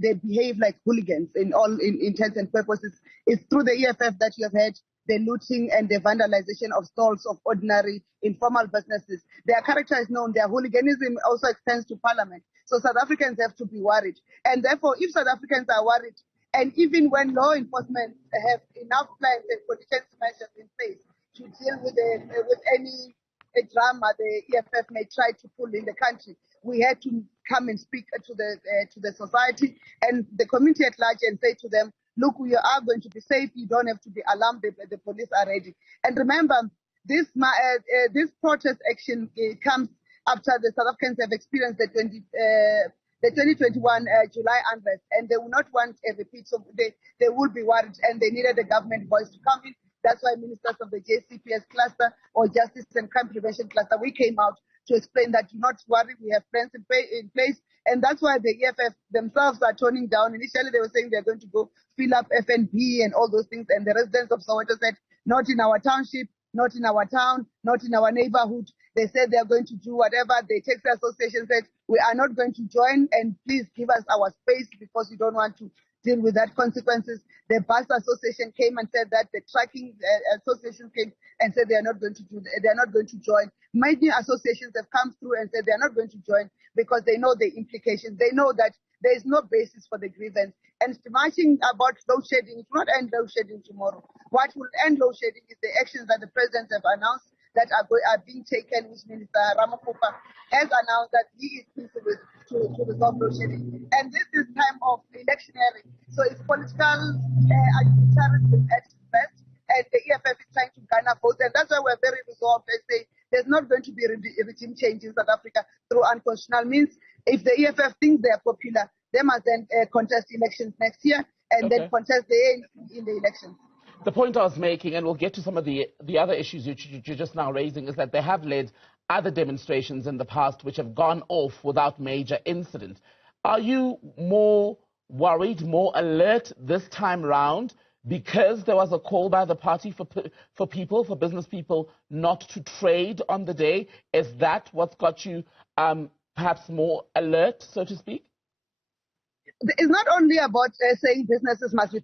they behave like hooligans in all intents and purposes. It's through the EFF that you have had the looting and the vandalization of stalls of ordinary informal businesses. Their character is known. Their hooliganism also extends to Parliament. So South Africans have to be worried. And therefore, if South Africans are worried, and even when law enforcement have enough plans and contingency measures in place to deal with any drama the EFF may try to pull in the country, we had to come and speak to the society and the community at large and say to them, look, we are going to be safe. You don't have to be alarmed. The police are ready. And remember, this protest action comes after the South Africans have experienced the 2021 July unrest, and they will not want a repeat. So they will be worried, and they needed a government voice to come in. That's why ministers of the JCPS cluster or Justice and Crime Prevention cluster, we came out to explain that do not worry, we have plans in place. And that's why the EFF themselves are toning down. Initially, they were saying they're going to go fill up FNB and all those things. And the residents of Soweto said, not in our township, not in our town, not in our neighborhood. They said they are going to do whatever. The taxi association said, we are not going to join, and please give us our space because we don't want to deal with that consequences. The bus association came and said that. The trucking association came and said they are not going to do. They are not going to join. Many associations have come through and said they are not going to join because they know the implications. They know that there is no basis for the grievance. And marching about load shedding, it will not end load shedding tomorrow. What will end load shedding is the actions that the presidents have announced that are being taken, which Minister Ramaphosa has announced that he is pleased to resolve load shedding. And this is time of electioneering. So it's political agitarism at its best. And the EFF is trying to garner votes. And that's why we're very resolved and say there's not going to be regime change in South Africa through unconstitutional means. If the EFF thinks they are popular, they must then contest elections next year and then contest the ANC in the elections. The point I was making, and we'll get to some of the other issues you're just now raising, is that they have led other demonstrations in the past which have gone off without major incident. Are you more worried, more alert this time round because there was a call by the party for people, for business people, not to trade on the day? Is that what's got you perhaps more alert, so to speak? It's not only about saying businesses must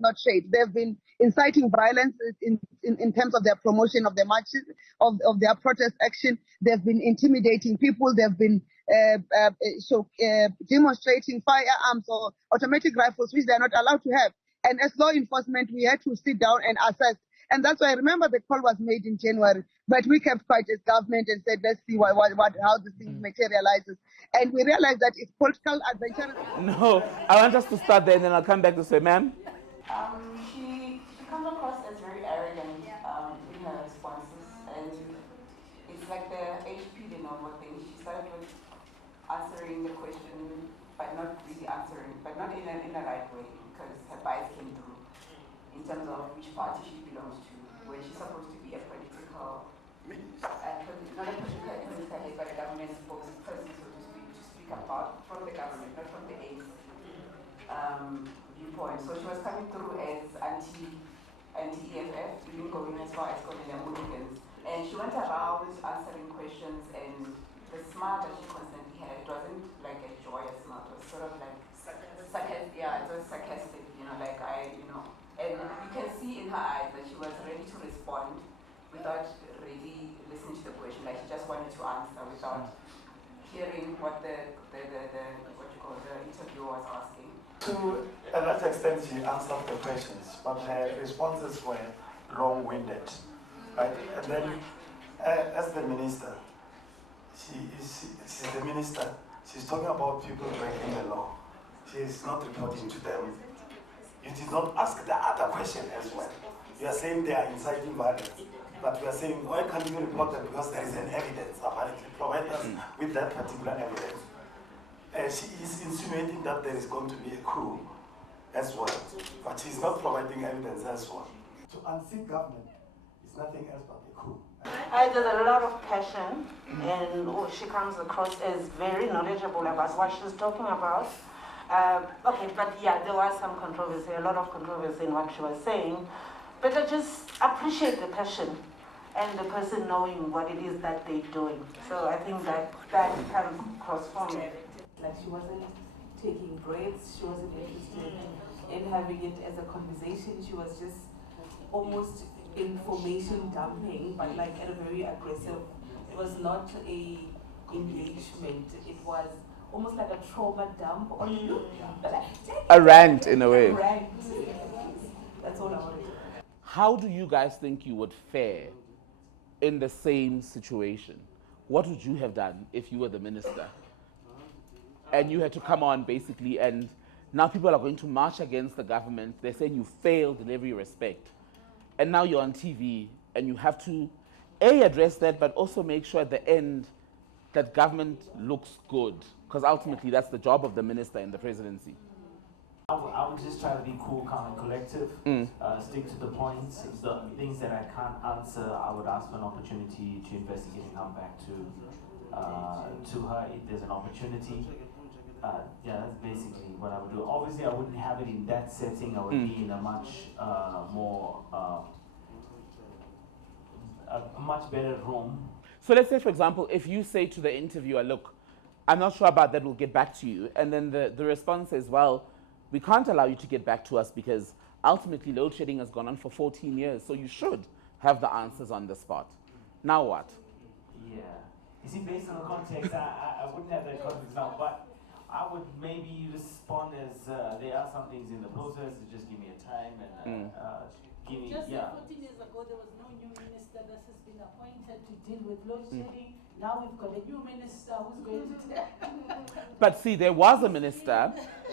not trade. They've been inciting violence in terms of their promotion of their marches, of their protest action. They've been intimidating people. They've been demonstrating firearms or automatic rifles, which they're not allowed to have. And as law enforcement, we had to sit down and assess. And that's why I remember the call was made in January, but we kept quiet as government and said, let's see how this thing materializes. And we realized that it's political adventure. No, I want us to start there and then I'll come back to say, ma'am. She comes across as very arrogant in her responses, and it's like the HP de novo thing. She started with answering the question, but not really answering, but not in a right way, because her bias came through in terms of which party she belongs to, where she's supposed to be a political, not a political head, but a government spokesperson, so to speak about from the government, not from the ANC viewpoint. So she was coming through as anti-EFF, even going as far as calling them hooligans. And she went around answering questions, and the smile that she constantly had, it wasn't like a joyous smile, it was sort of like sarcastic. Yeah, it was sarcastic, and you can see in her eyes that she was ready to respond without really listening to the question. Like she just wanted to answer without hearing what the interviewer was asking. To a large extent, she answered the questions, but her responses were long-winded. Right? And then, as the minister, she's the minister. She's talking about people breaking the law. She is not reporting to them. You did not ask the other question as well. You are saying they are inciting violence, but we are saying, why can't you report them? Because there is an evidence, apparently. Provide us with that particular evidence. She is insinuating that there is going to be a coup as well, but she's not providing evidence as well. To unseat government is nothing else but a coup. There's a lot of passion, and she comes across as very knowledgeable about what she's talking about. But yeah, there was some controversy, a lot of controversy in what she was saying. But I just appreciate the passion and the person knowing what it is that they're doing. So I think that comes across for me. Like she wasn't taking breaks, she wasn't interested in having it as a conversation. She was just almost information dumping, but like at a very aggressive. It was not a engagement. It was almost like a trauma dump on you. A rant in a way. A rant. That's all I wanted. How do you guys think you would fare in the same situation? What would you have done if you were the minister? And you had to come on basically, and now people are going to march against the government. They're saying you failed in every respect. And now you're on TV and you have to, address that, but also make sure at the end that government looks good. Because ultimately that's the job of the minister in the presidency. I would just try to be cool, calm, and collective. Stick to the points. The things that I can't answer, I would ask for an opportunity to investigate and come back to her if there's an opportunity. Yeah, that's basically what I would do. Obviously, I wouldn't have it in that setting. I would be in a much more, a much better room. So let's say, for example, if you say to the interviewer, look, I'm not sure about that, we'll get back to you. And then the response is, well, we can't allow you to get back to us because ultimately load shedding has gone on for 14 years. So you should have the answers on the spot. Now what? Yeah. You see, based on the context, I wouldn't have that context now, but I would maybe respond as there are some things in the process, just give me a time and give me, Just yeah. 14 years ago, there was no new minister that has been appointed to deal with load shedding. Now we've got a new minister who's going to tell. But see, there was a minister,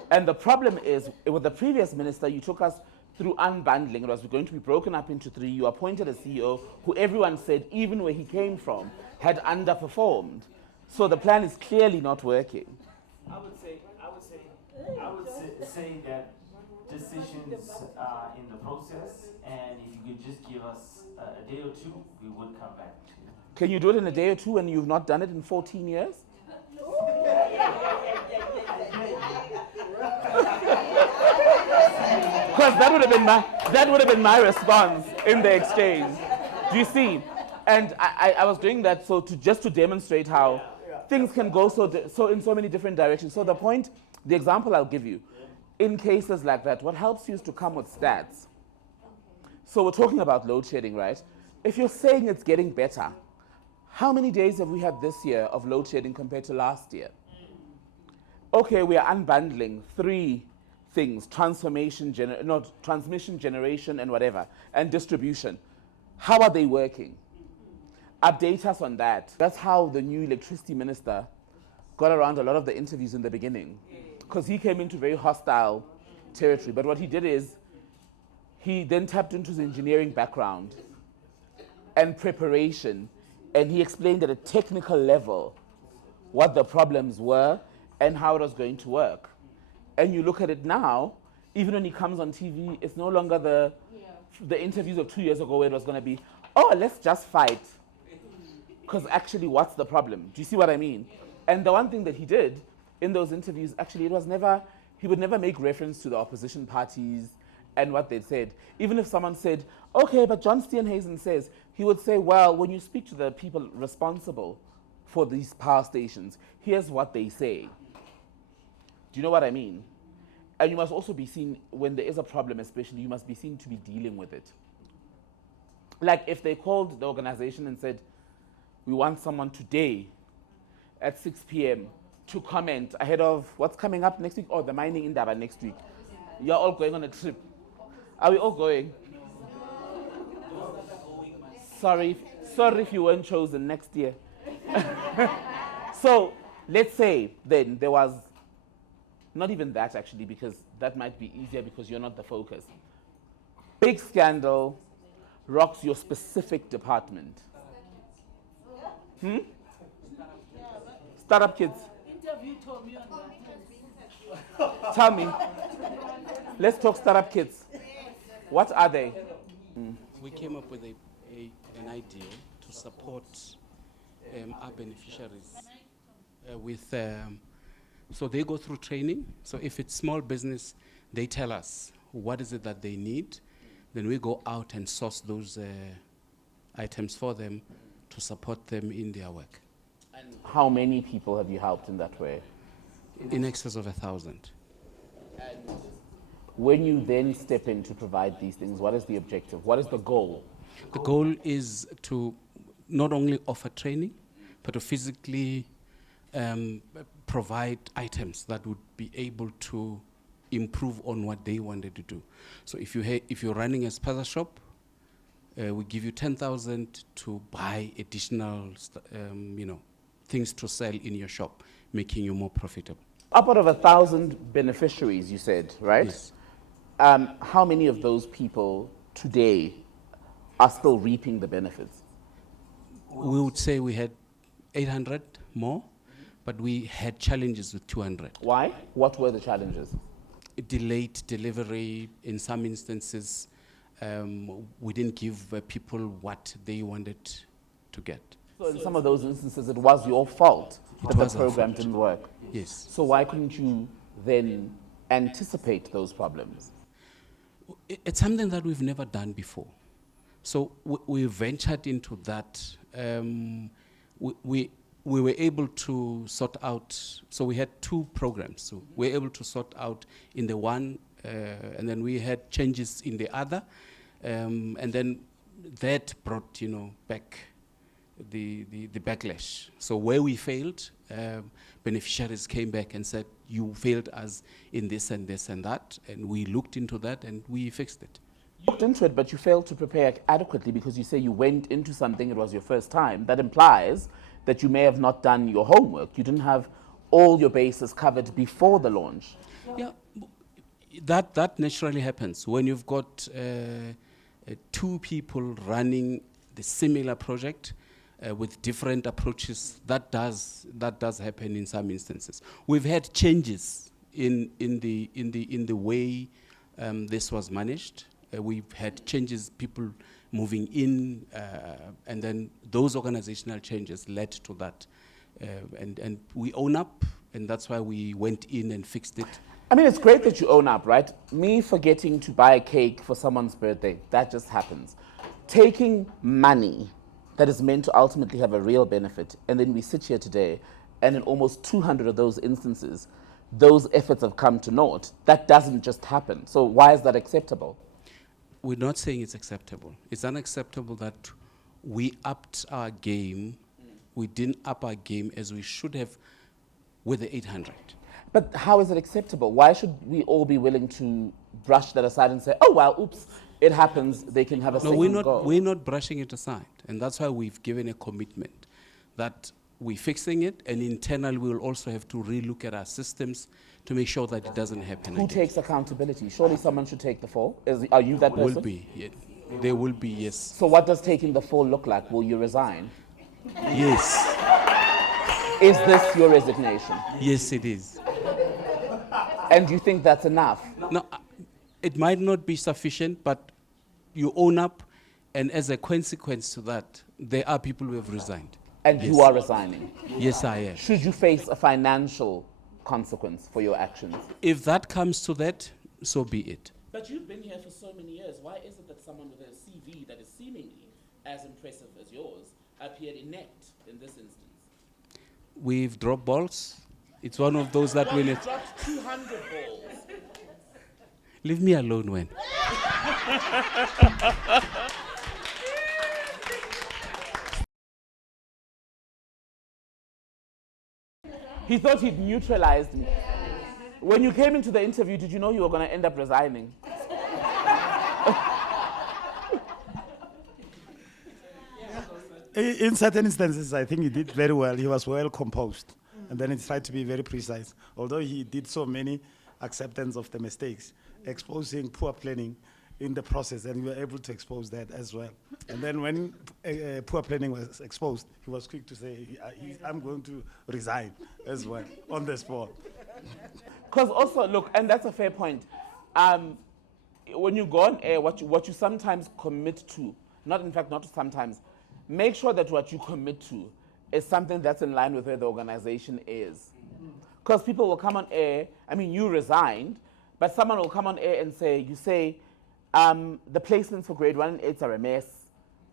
and the problem is, with the previous minister, you took us through unbundling. It was going to be broken up into 3. You appointed a CEO who everyone said, even where he came from, had underperformed. So the plan is clearly not working. I would say that decisions are in the process, and if you could just give us a day or 2, we would come back to you. Can you do it in a day or 2 and you've not done it in 14 years? Because that would have been my response in the exchange. Do you see? And I was doing that just to demonstrate how things can go so in so many different directions. So the example I'll give you, in cases like that, what helps you is to come with stats. So we're talking about load shedding, right? If you're saying it's getting better, how many days have we had this year of load shedding compared to last year? Okay, we are unbundling 3 things, transmission, generation, and whatever, and distribution. How are they working? Update us on that. That's how the new electricity minister got around a lot of the interviews in the beginning, because he came into very hostile territory. But what he did is, he then tapped into his engineering background and preparation, and he explained at a technical level what the problems were and how it was going to work. And you look at it now, even when he comes on TV, it's no longer the interviews of 2 years ago where it was going to be, oh, let's just fight. Because actually, what's the problem? Do you see what I mean? And the one thing that he did in those interviews, actually, he would never make reference to the opposition parties and what they'd said. Even if someone said, okay, but John Steenhuisen says, he would say, well, when you speak to the people responsible for these power stations, here's what they say. Do you know what I mean? And you must also be seen, when there is a problem especially, you must be seen to be dealing with it. Like if they called the organization and said, we want someone today at 6 p.m. to comment ahead of what's coming up next week, or the mining indaba next week. You're all going on a trip. Are we all going? Sorry if you weren't chosen next year. So let's say then there was, not even that actually, because that might be easier because you're not the focus. Big scandal rocks your specific department. Startup kids. Interview told me on that. Tell me. Let's talk startup kids. What are they? We came up with an idea to support our beneficiaries with. So they go through training. So if it's small business, they tell us what is it that they need. Then we go out and source those items for them to support them in their work. And how many people have you helped in that way? In excess of 1,000. And when you then step in to provide these things, what is the objective? What is the goal? The goal is to not only offer training, but to physically provide items that would be able to improve on what they wanted to do. So if you're running a spaza shop, we give you 10,000 to buy additional things to sell in your shop, making you more profitable. Up out of 1,000 beneficiaries, you said, right? Yes. How many of those people today are still reaping the benefits? We would say we had 800 more, but we had challenges with 200. Why? What were the challenges? Delayed delivery. In some instances, we didn't give people what they wanted to get. So in some of those instances, it was your fault that the program didn't work. Yes. So why couldn't you then anticipate those problems? It's something that we've never done before. So we ventured into that we were able to sort out, so we had two programs. So we were able to sort out in the one, and then we had changes in the other, and then that brought, back the backlash. So where we failed, beneficiaries came back and said, you failed us in this and this and that, and we looked into that and we fixed it. You looked into it, but you failed to prepare adequately because you say you went into something, it was your first time. That implies that you may have not done your homework. You didn't have all your bases covered before the launch. Yeah, that naturally happens when you've got two people running the similar project with different approaches. That does happen in some instances. We've had changes in the way this was managed. We've had changes, people moving in, and then those organizational changes led to that. And we own up, and that's why we went in and fixed it. I mean, it's great that you own up, right? Me forgetting to buy a cake for someone's birthday, that just happens. Taking money that is meant to ultimately have a real benefit, and then we sit here today, and in almost 200 of those instances, those efforts have come to naught. That doesn't just happen. So why is that acceptable? We're not saying it's acceptable. It's unacceptable that we upped our game. We didn't up our game as we should have with the 800. But how is it acceptable? Why should we all be willing to brush that aside and say, oh, well, oops, it happens, they can have a second go? We're not brushing it aside. And that's why we've given a commitment that we're fixing it, and internally we'll also have to relook at our systems to make sure that it doesn't happen Who again. takes accountability? Surely someone should take the fall. Are you that person? Will be, yeah. There will be, yes. So what does taking the fall look like? Will you resign? Yes. Is this your resignation? Yes, it is. And do you think that's enough? No, it might not be sufficient, but you own up, and as a consequence to that, there are people who have resigned. And yes. You are resigning? Yes, I am. Should you face a financial consequence for your actions? If that comes to that, so be it. But you've been here for so many years. Why is it that someone with a CV that is seemingly as impressive as yours appeared inept in this instance? We've dropped balls. It's one of those that win it. Dropped 200 balls. Leave me alone, when. He thought he'd neutralized me. When you came into the interview, did you know you were going to end up resigning? In certain instances, I think he did very well. He was well composed. And then he tried to be very precise. Although he did so many acceptance of the mistakes, exposing poor planning in the process, and we were able to expose that as well. And then when poor planning was exposed, he was quick to say, I'm going to resign as well, on the spot. Because also, look, and that's a fair point. When you go on air, what you sometimes commit to, not sometimes, make sure that what you commit to is something that's in line with where the organization is. Because people will come on air, I mean, you resigned, but someone will come on air and say, the placements for grade 1 and 8 are a mess.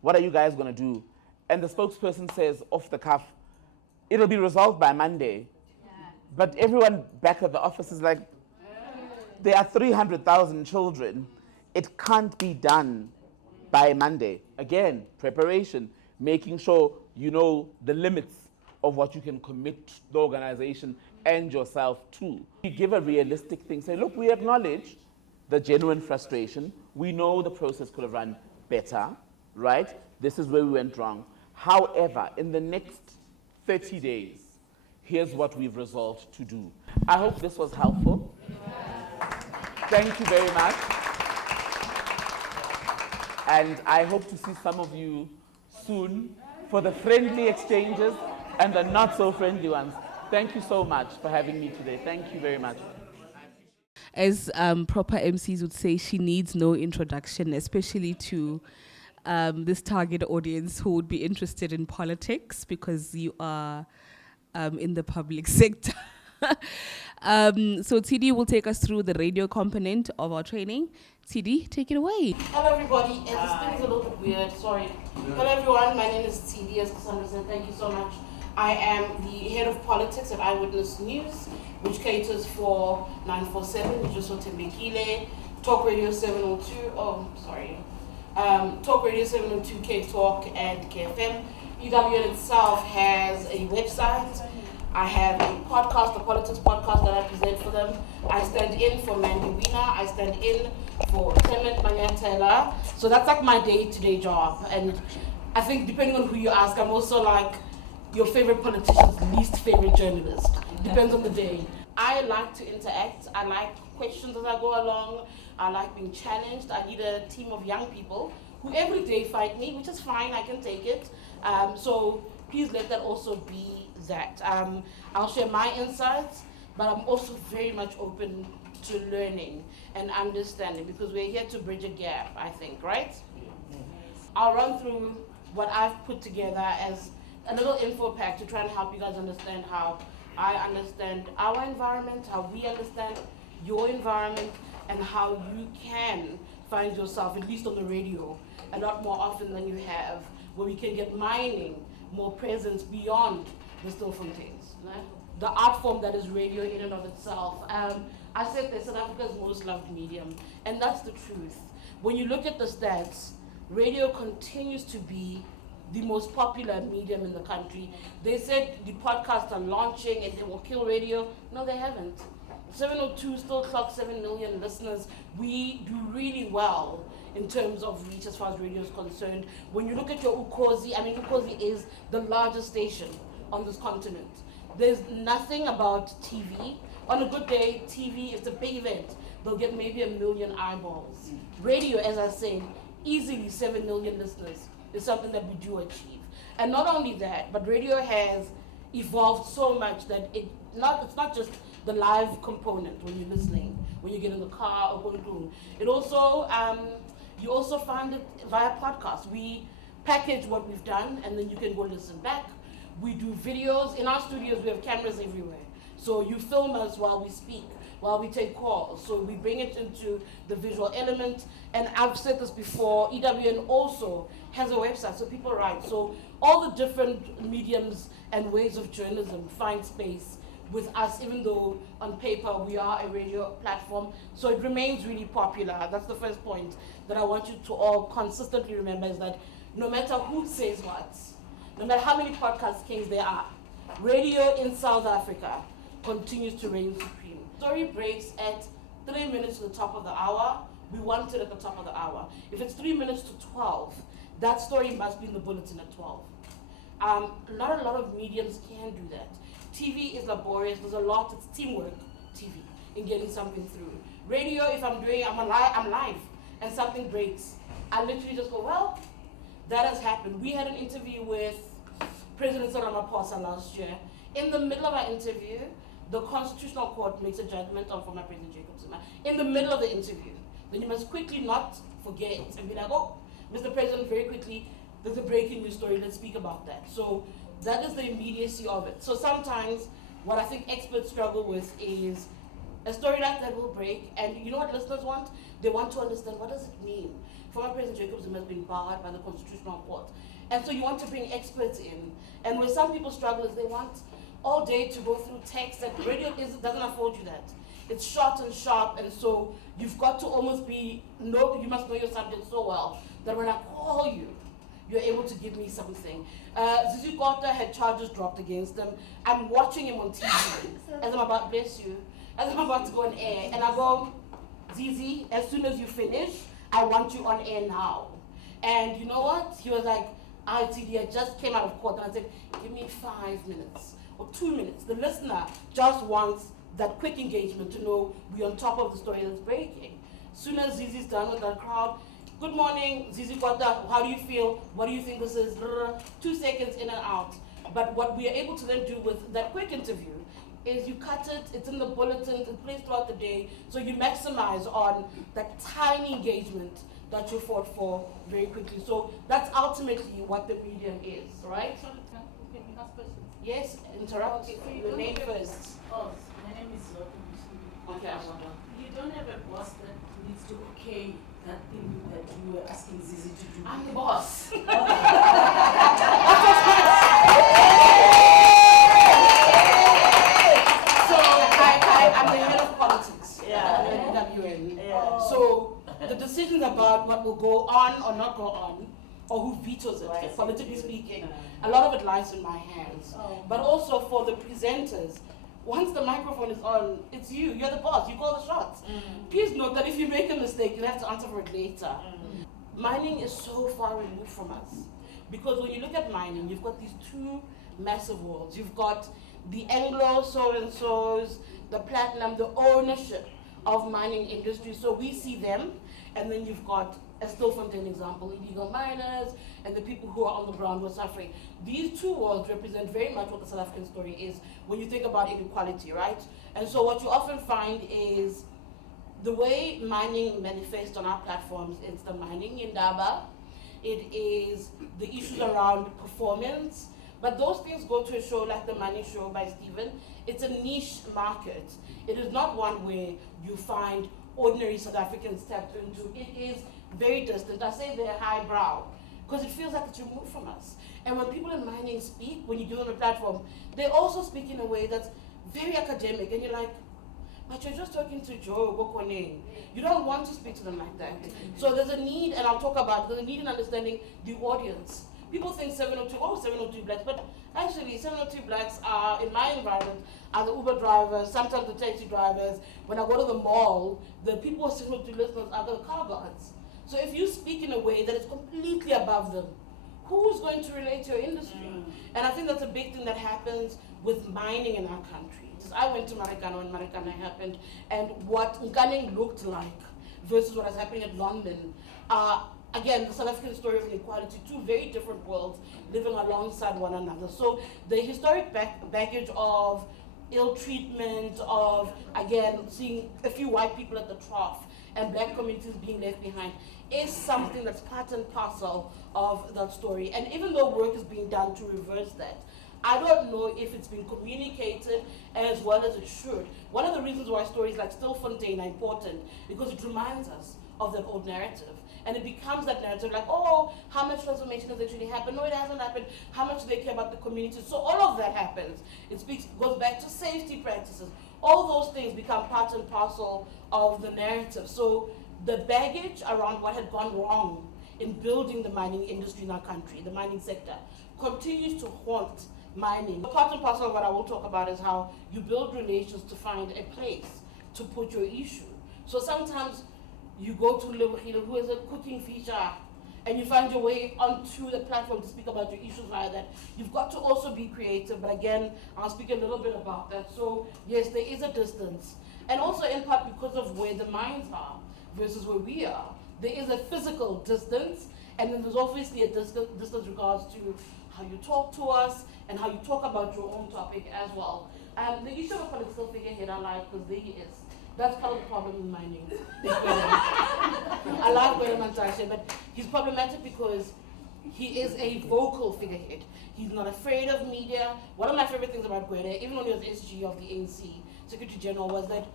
What are you guys going to do? And the spokesperson says, off the cuff, it'll be resolved by Monday. Yeah. But everyone back at the office is like, there are 300,000 children. It can't be done by Monday. Again, preparation, making sure you know the limits of what you can commit the organization and yourself to. You give a realistic thing, say, look, we acknowledge the genuine frustration. We know the process could have run better, right? This is where we went wrong. However, in the next 30 days, here's what we've resolved to do. I hope this was helpful. Thank you very much. And I hope to see some of you soon for the friendly exchanges and the not so friendly ones. Thank you so much for having me today. Thank you very much. As proper MCs would say, she needs no introduction, especially to this target audience who would be interested in politics, because you are in the public sector. So TD will take us through the radio component of our training. TD, take it away. Hello everybody, and this thing is a little bit weird, sorry. Hello everyone, my name is TD, as Cassandra said, thank you so much. I am the head of politics at Eyewitness News, which caters for 947, which is Authoritymedia, Talk Radio 702, Talk Radio 702, K-Talk, and KFM. EWN itself has a website. I have a podcast, a politics podcast that I present for them. I stand in for Mandy Wiener. I stand in for Clement Manyatela. So that's like my day-to-day job. And I think depending on who you ask, I'm also like your favorite politician's least favorite journalist. Depends on the day. I like to interact. I like questions as I go along. I like being challenged. I need a team of young people who every day fight me, which is fine. I can take it. So please let that also be that. I'll share my insights, but I'm also very much open to learning and understanding because we're here to bridge a gap, I think, right? I'll run through what I've put together as a little info pack to try and help you guys understand how I understand our environment, how we understand your environment, and how you can find yourself, at least on the radio, a lot more often than you have, where we can get mining more presence beyond the Stilfonteins. Right? The art form that is radio in and of itself. I said they're South Africa's most loved medium, and that's the truth. When you look at the stats, radio continues to be the most popular medium in the country. They said the podcasts are launching and they will kill radio. No, they haven't. 702 still clocks 7 million listeners. We do really well in terms of reach as far as radio is concerned. When you look at your Ukhozi, Ukhozi is the largest station on this continent. There's nothing about TV. On a good day, TV, it's a big event. They'll get maybe 1 million eyeballs. Radio, as I said, easily 7 million listeners is something that we do achieve. And not only that, but radio has evolved so much that it's not just the live component when you're listening, when you get in the car or going through. It also, you also find it via podcasts. We package what we've done and then you can go listen back. We do videos. In our studios, we have cameras everywhere. So you film us while we speak, while we take calls. So we bring it into the visual element. And I've said this before, EWN also has a website, so people write. So all the different mediums and ways of journalism find space with us, even though on paper we are a radio platform. So it remains really popular. That's the first point that I want you to all consistently remember, is that no matter who says what, no matter how many podcast kings there are, radio in South Africa continues to reign supreme. Story breaks at 3 minutes to the top of the hour. We want it at the top of the hour. If it's 3 minutes to 12, that story must be in the bulletin at 12. Not a lot of mediums can do that. TV is laborious. There's a lot. It's teamwork, TV, in getting something through. Radio, if I'm live, and something breaks, I literally just go, well, that has happened. We had an interview with President Ramaphosa last year. In the middle of our interview, the Constitutional Court makes a judgment on former President Jacob Zuma. In the middle of the interview, then you must quickly not forget and be like, oh, Mr. President, very quickly, there's a breaking news story, let's speak about that. So that is the immediacy of it. So sometimes what I think experts struggle with is a story like that will break, and you know what listeners want? They want to understand, what does it mean? Former President Jacob Zuma has been barred by the Constitutional Court. And so you want to bring experts in. And where some people struggle is they want all day to go through text, and radio doesn't afford you that. It's short and sharp, and so you've got to almost you must know your subject so well that when I call you, you're able to give me something. Zizi Kota had charges dropped against him. I'm watching him on TV as I'm about, bless you, as I'm about to go on air, and I go, Zizi, as soon as you finish, I want you on air now. And you know what? He was like, I just came out of court, and I said, give me 5 minutes or 2 minutes. The listener just wants that quick engagement to know we're on top of the story that's breaking. Soon as Zizi's done with that crowd, good morning, Zizi Kota, how do you feel? What do you think this is? 2 seconds in and out. But what we are able to then do with that quick interview is you cut it, it's in the bulletins, it's placed throughout the day, so you maximize on that tiny engagement that you fought for very quickly. So that's ultimately what the medium is, right? ask questions? Yes, interrupt. Okay, so you Your don't name have first. Oh, my name is Zoto. Okay, I wonder. You don't have a boss that needs to okay that thing that you were asking Zizi to do. I'm the boss. So I'm the head of politics at WN. So the decisions about what will go on or not go on, or who vetoes it, politically speaking, a lot of it lies in my hands. But also for the presenters, once the microphone is on, it's you. You're the boss. You call the shots. Please note that if you make a mistake, you have to answer for it later. Mining is so far removed from us. Because when you look at mining, you've got these two massive worlds. You've got the Anglo so-and-sos, the platinum, the ownership of mining industry. So we see them, and then you've got a Stilfontein example, illegal miners, and the people who are on the ground who are suffering. These two worlds represent very much what the South African story is when you think about inequality, right? And so what you often find is the way mining manifests on our platforms, it's the mining in Daba, it is the issues around performance, but those things go to a show like the Mining Show by Stephen. It's a niche market. It is not one where you find ordinary South Africans tapped into. It is very distant. I say they're highbrow because it feels like it's removed from us. And when people in mining speak, when you give them a platform, they also speak in a way that's very academic, and you're like, but you're just talking to Joe Bokone. You don't want to speak to them like that. So there's a need, and I'll talk about, there's a need in understanding the audience. People think 702 blacks, but actually 702 blacks are, in my environment, are the Uber drivers, sometimes the taxi drivers. When I go to the mall, the people who are 702 listeners are the car guards. So if you speak in a way that is completely above them, who's going to relate to your industry? And I think that's a big thing that happens with mining in our country. I went to Marikana when Marikana happened, and what Nkaning looked like versus what is happening at London. Again, the South African story of inequality, two very different worlds living alongside one another. So the historic baggage of ill treatment, of, again, seeing a few white people at the trough and black communities being left behind is something that's part and parcel of that story. And even though work is being done to reverse that, I don't know if it's been communicated as well as it should. One of the reasons why stories like Stilfontein are important, because it reminds us of that old narrative. And it becomes that narrative like, oh, how much transformation has actually happened? No, it hasn't happened. How much do they care about the community? So all of that happens. It goes back to safety practices. All those things become part and parcel of the narrative. So the baggage around what had gone wrong in building the mining industry in our country, the mining sector, continues to haunt mining. Part and parcel of what I will talk about is how you build relations to find a place to put your issue. So sometimes you go to Lebohile, who has a cooking feature, and you find your way onto the platform to speak about your issues via that. You've got to also be creative, but again, I'll speak a little bit about that. So yes, there is a distance. And also in part because of where the mines are versus where we are. There is a physical distance, and then there's obviously a distance regards to how you talk to us and how you talk about your own topic as well. The issue of a political figurehead I like because there he is. That's part of the problem in mining. I like Gwede Mantashe, but he's problematic because he is a vocal figurehead. He's not afraid of media. One of my favorite things about Gwede, even when he was SG of the ANC Secretary General, was that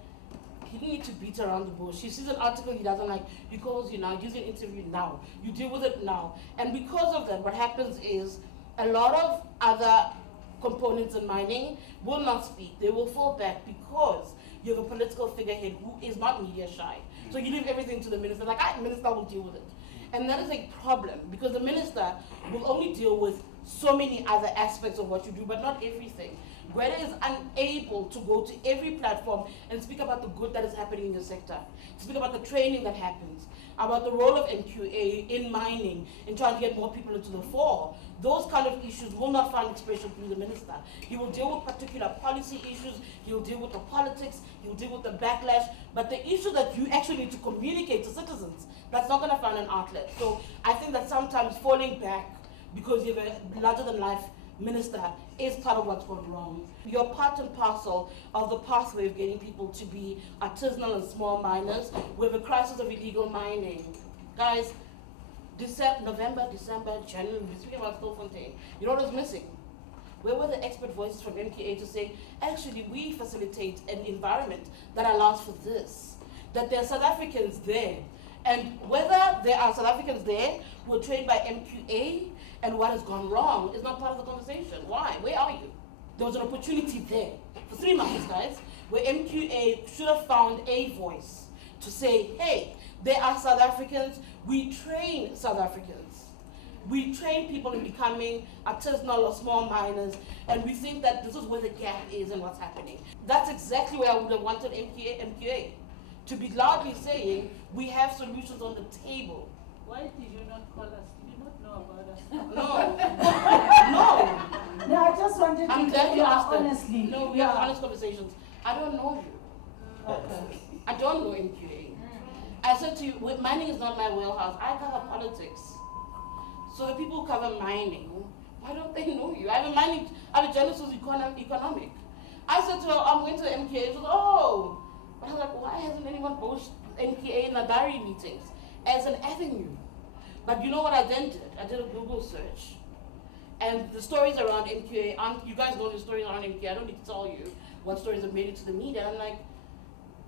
he didn't need to beat around the bush. He sees an article he doesn't like, he calls you now, gives you an interview now. You deal with it now. And because of that, what happens is a lot of other components in mining will not speak. They will fall back because you have a political figurehead who is not media shy. So you leave everything to the minister, like, the minister will deal with it. And that is a problem because the minister will only deal with so many other aspects of what you do, but not everything. Gwede is unable to go to every platform and speak about the good that is happening in your sector, to speak about the training that happens, about the role of MQA in mining, in trying to get more people into the fore. Those kind of issues will not find expression through the minister. He will deal with particular policy issues, he will deal with the politics, he will deal with the backlash, but the issue that you actually need to communicate to citizens, that's not going to find an outlet. So I think that sometimes falling back because you have a larger-than-life minister is part of what's gone wrong. You're part and parcel of the pathway of getting people to be artisanal and small miners. We have a crisis of illegal mining. Guys, November, December, January, we're speaking about Stilfontein. You know what was missing? Where were the expert voices from MQA to say, actually, we facilitate an environment that allows for this, that there are South Africans there, and whether there are South Africans there who are trained by MQA and what has gone wrong is not part of the conversation. Why? Where are you? There was an opportunity there for 3 months, guys, where MQA should have found a voice to say, hey, there are South Africans, we train South Africans. We train people in becoming artisanal or small miners, and we think that this is where the gap is and what's happening. That's exactly where I would have wanted MQA to be loudly saying, we have solutions on the table. Why did you not call us? Did you not know about us? No. No. No, I just wanted I'm to glad you asked that. honestly. No, we have honest conversations. I don't know you. Okay. I don't know MQA. I said to you, mining is not my wheelhouse. I cover politics. So the people who cover mining, why don't they know you? I have a journalist who's economic. I said to her, I'm going to MQA. She said, oh. But I was like, why hasn't anyone posted MQA in the diary meetings as an avenue? But you know what I then did? I did a Google search. And the stories around MQA, you guys know the stories around MQA. I don't need to tell you what stories have made it to the media. I'm like,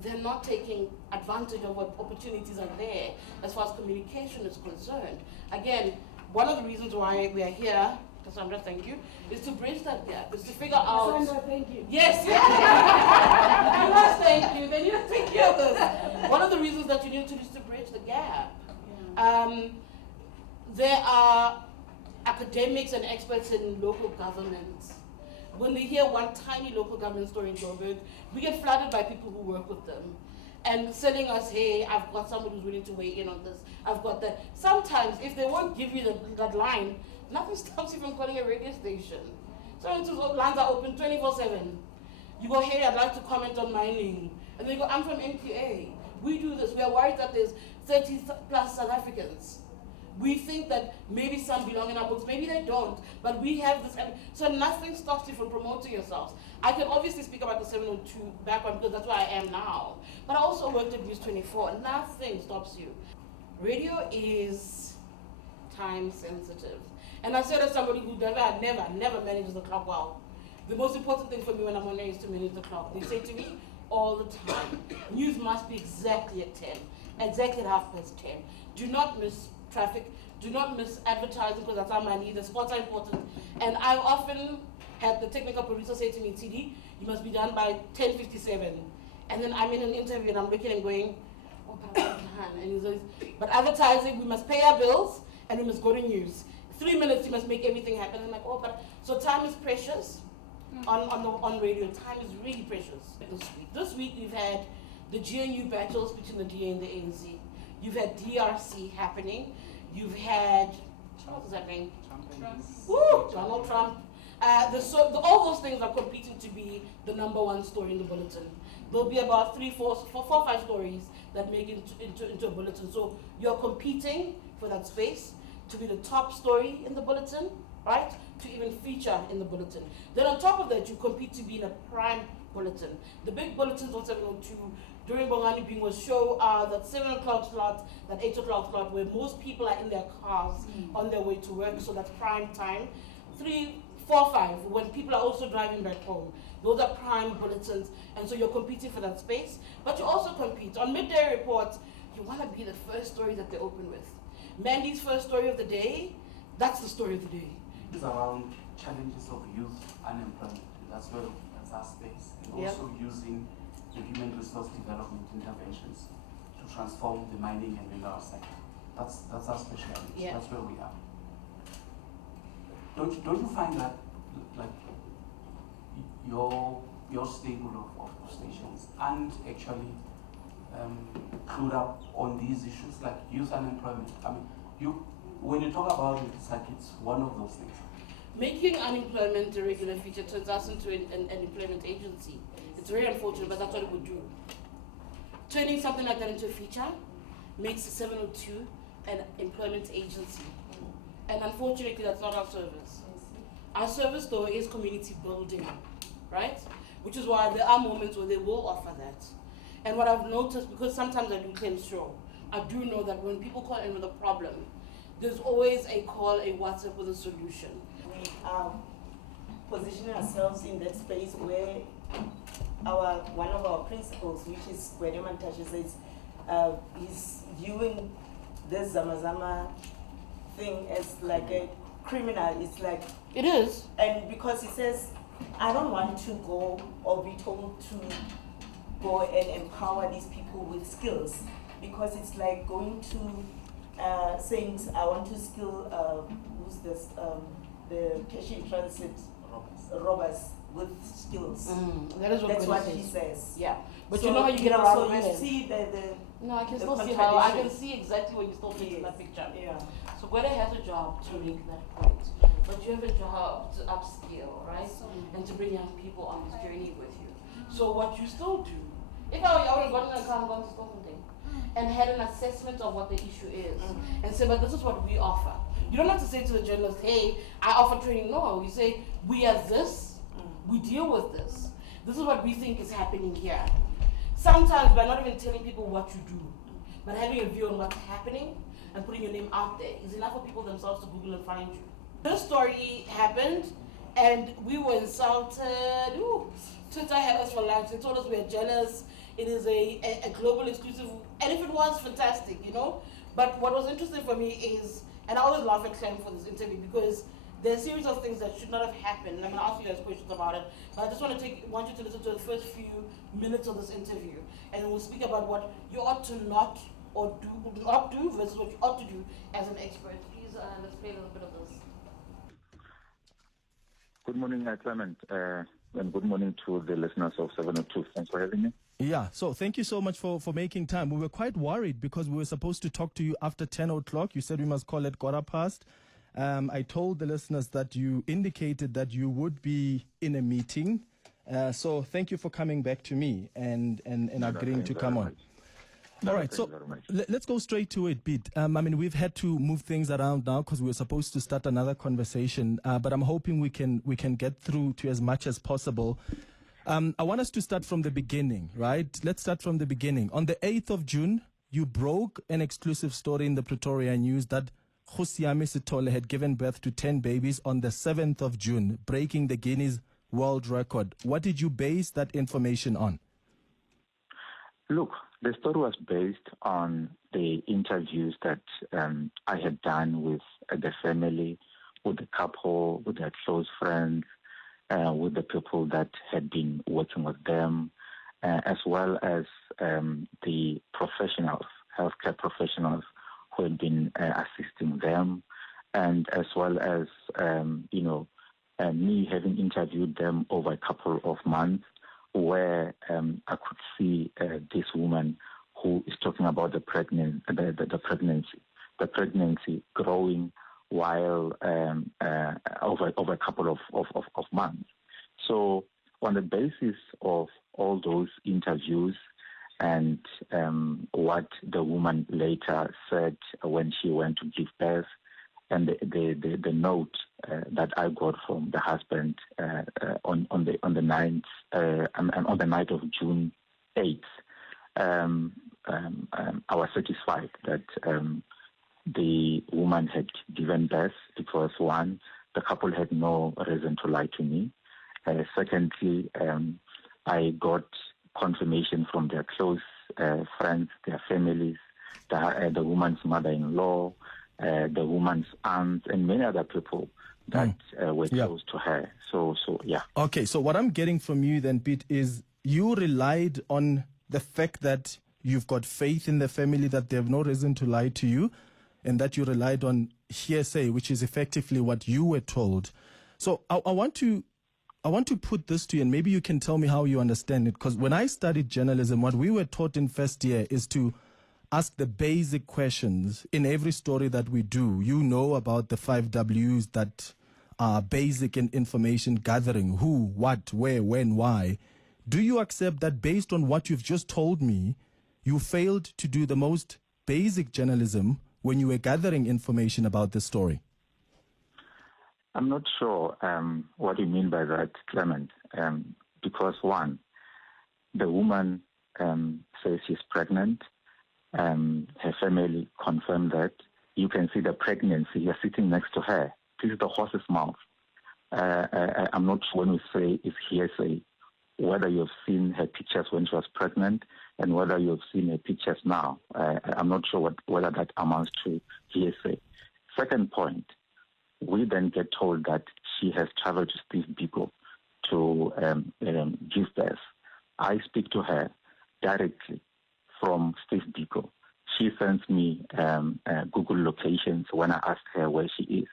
they're not taking advantage of what opportunities are there as far as communication is concerned. Again, one of the reasons why we are here, Cassandra, thank you, is to bridge that gap, is to figure out... Cassandra, thank you. Yes! You must thank you. They need to take care of this. One of the reasons that you need to do is to bridge the gap. There are academics and experts in local governments. When they hear one tiny local government story in Joburg, we get flooded by people who work with them and telling us, hey, I've got somebody who's willing to weigh in on this, I've got that. Sometimes, if they won't give you that line, nothing stops you from calling a radio station. Sometimes lines are open 24/7. You go, hey, I'd like to comment on mining. And they go, I'm from MQA. We do this. We are worried that there's 30 plus South Africans. We think that maybe some belong in our books, maybe they don't, but we have this, so nothing stops you from promoting yourselves. I can obviously speak about the 702 background because that's where I am now, but I also worked at News 24, nothing stops you. Radio is time sensitive. And I said as somebody who never manages the clock well. The most important thing for me when I'm on air is to manage the clock. They say to me all the time, news must be exactly at 10, exactly at 10:30. Do not miss traffic, do not miss advertising because that's our money, the sports are important. And I often had the technical producer say to me, TD, you must be done by 10:57. And then I'm in an interview and I'm looking and going, oh, and he's always, but advertising, we must pay our bills and we must go to news. 3 minutes, you must make everything happen. And I'm like, oh, but so time is precious on radio. Time is really precious This week we've had the GNU battles between the DA and the ANC. You've had DRC happening. You've had, what was that name? Woo, Donald Trump. All those things are competing to be the #1 story in the bulletin. There'll be about 5 stories that make it into a bulletin. So you're competing for that space to be the top story in the bulletin, right? To even feature in the bulletin. Then on top of that, you compete to be in a prime bulletin. The big bulletins on 702 during Bongani Bing was show that 7 o'clock slot, that 8 o'clock slot, where most people are in their cars on their way to work, so that's prime time. 3, 4, 5, when people are also driving back home. Those are prime bulletins, and so you're competing for that space. But you also compete. On midday reports, you want to be the first story that they open with. Mandy's first story of the day, that's the story of the day. It's around challenges of youth unemployment. That's our space. And also using the human resource development interventions to transform the mining and mineral sector. That's our specialty. Yeah. That's where we are. Don't you find that like your stable of stations and actually clued up on these issues like youth unemployment? I mean, when you talk about it, it's like it's one of those things. Making unemployment a regular feature turns us into an employment agency. It's very unfortunate, but that's what it would do. Turning something like that into a feature makes 702 an employment agency. And unfortunately, that's not our service. Our service, though, is community building, right? Which is why there are moments where they will offer that. And what I've noticed, because sometimes I do claims show, I do know that when people call in with a problem, there's always a call, a WhatsApp with a solution. positioning ourselves in that space where one of our principals, which is Gwede Mantashe, says he's viewing this Zamazama thing as like a criminal. It's like it is, and because he says, I don't want to go or be told to go and empower these people with skills, because it's like going to saying I want to skill who's this the cash in transit robbers with skills. That's what he says. Yeah, but so you know how you get around so it. you see the no, I can the still see how I can see exactly what you're still thinking in that picture. Yeah. So Gwede has a job to make that point, but you have a job to upskill, right? And to bring young people on this journey with you. So what you still do, if I would have gotten a car and gone to Stockholm and had an assessment of what the issue is, and say, but this is what we offer. You don't have to say to the journalist, hey, I offer training. No, you say, we are this, we deal with this. This is what we think is happening here. Sometimes by not even telling people what you do, but having a view on what's happening and putting your name out there is enough for people themselves to Google and find you. This story happened and we were insulted. Ooh, Twitter had us for lunch. They told us we are jealous. It is a global exclusive. And if it was, fantastic, you know. But what was interesting for me is, and I always laugh at Clem for this interview because there are a series of things that should not have happened. And I'm going to ask you guys questions about it. But I just want you to listen to the first few minutes of this interview. And we'll speak about what you ought to not do versus what you ought to do as an expert. Please, let's play a little bit of this. Good morning, Clement, and good morning to the listeners of 702. Thanks for having me. Yeah, so thank you so much for making time. We were quite worried because we were supposed to talk to you after 10 o'clock. You said we must call it 15:15. I told the listeners that you indicated that you would be in a meeting. So thank you for coming back to me and agreeing to come on. All right, so let's go straight to it, Pete. I mean, we've had to move things around now because we were supposed to start another conversation, but I'm hoping we can get through to as much as possible. I want us to start from the beginning, right? Let's start from the beginning. On the 8th of June, you broke an exclusive story in the Pretoria News that Khosiame Sithole had given birth to 10 babies on the 7th of June, breaking the Guinness World Record. What did you base that information on? Look, the story was based on the interviews that I had done with the family, with the couple, with their close friends, with the people that had been working with them, as well as the professionals, healthcare professionals who had been assisting them, and as well as, me having interviewed them over a couple of months, where I could see this woman who is talking about the pregnancy growing while over a couple of months. So on the basis of all those interviews and what the woman later said when she went to give birth, and the note that I got from the husband on the night of June 8th, I was satisfied that the woman had given birth because, one, the couple had no reason to lie to me. Secondly, I got confirmation from their close friends, their families, the woman's mother-in-law, the woman's aunts, and many other people that were close to her. So, yeah. Okay, so what I'm getting from you then, Pete, is you relied on the fact that you've got faith in the family, that they have no reason to lie to you, and that you relied on hearsay, which is effectively what you were told. So I want to put this to you, and maybe you can tell me how you understand it, because when I studied journalism, what we were taught in first year is to ask the basic questions in every story that we do. You know about the 5 W's that are basic in information gathering: who, what, where, when, why. Do you accept that based on what you've just told me, you failed to do the most basic journalism when you were gathering information about this story? I'm not sure what you mean by that, Clement, because, one, the woman says she's pregnant. Her family confirmed that. You can see the pregnancy. You're sitting next to her. This is the horse's mouth. I'm not sure when we say it's hearsay, whether you've seen her pictures when she was pregnant and whether you've seen her pictures now. I'm not sure whether that amounts to hearsay. Second point, we then get told that she has traveled to Steve Biko to give birth. I speak to her directly from Steve Biko. She sends me Google locations when I ask her where she is.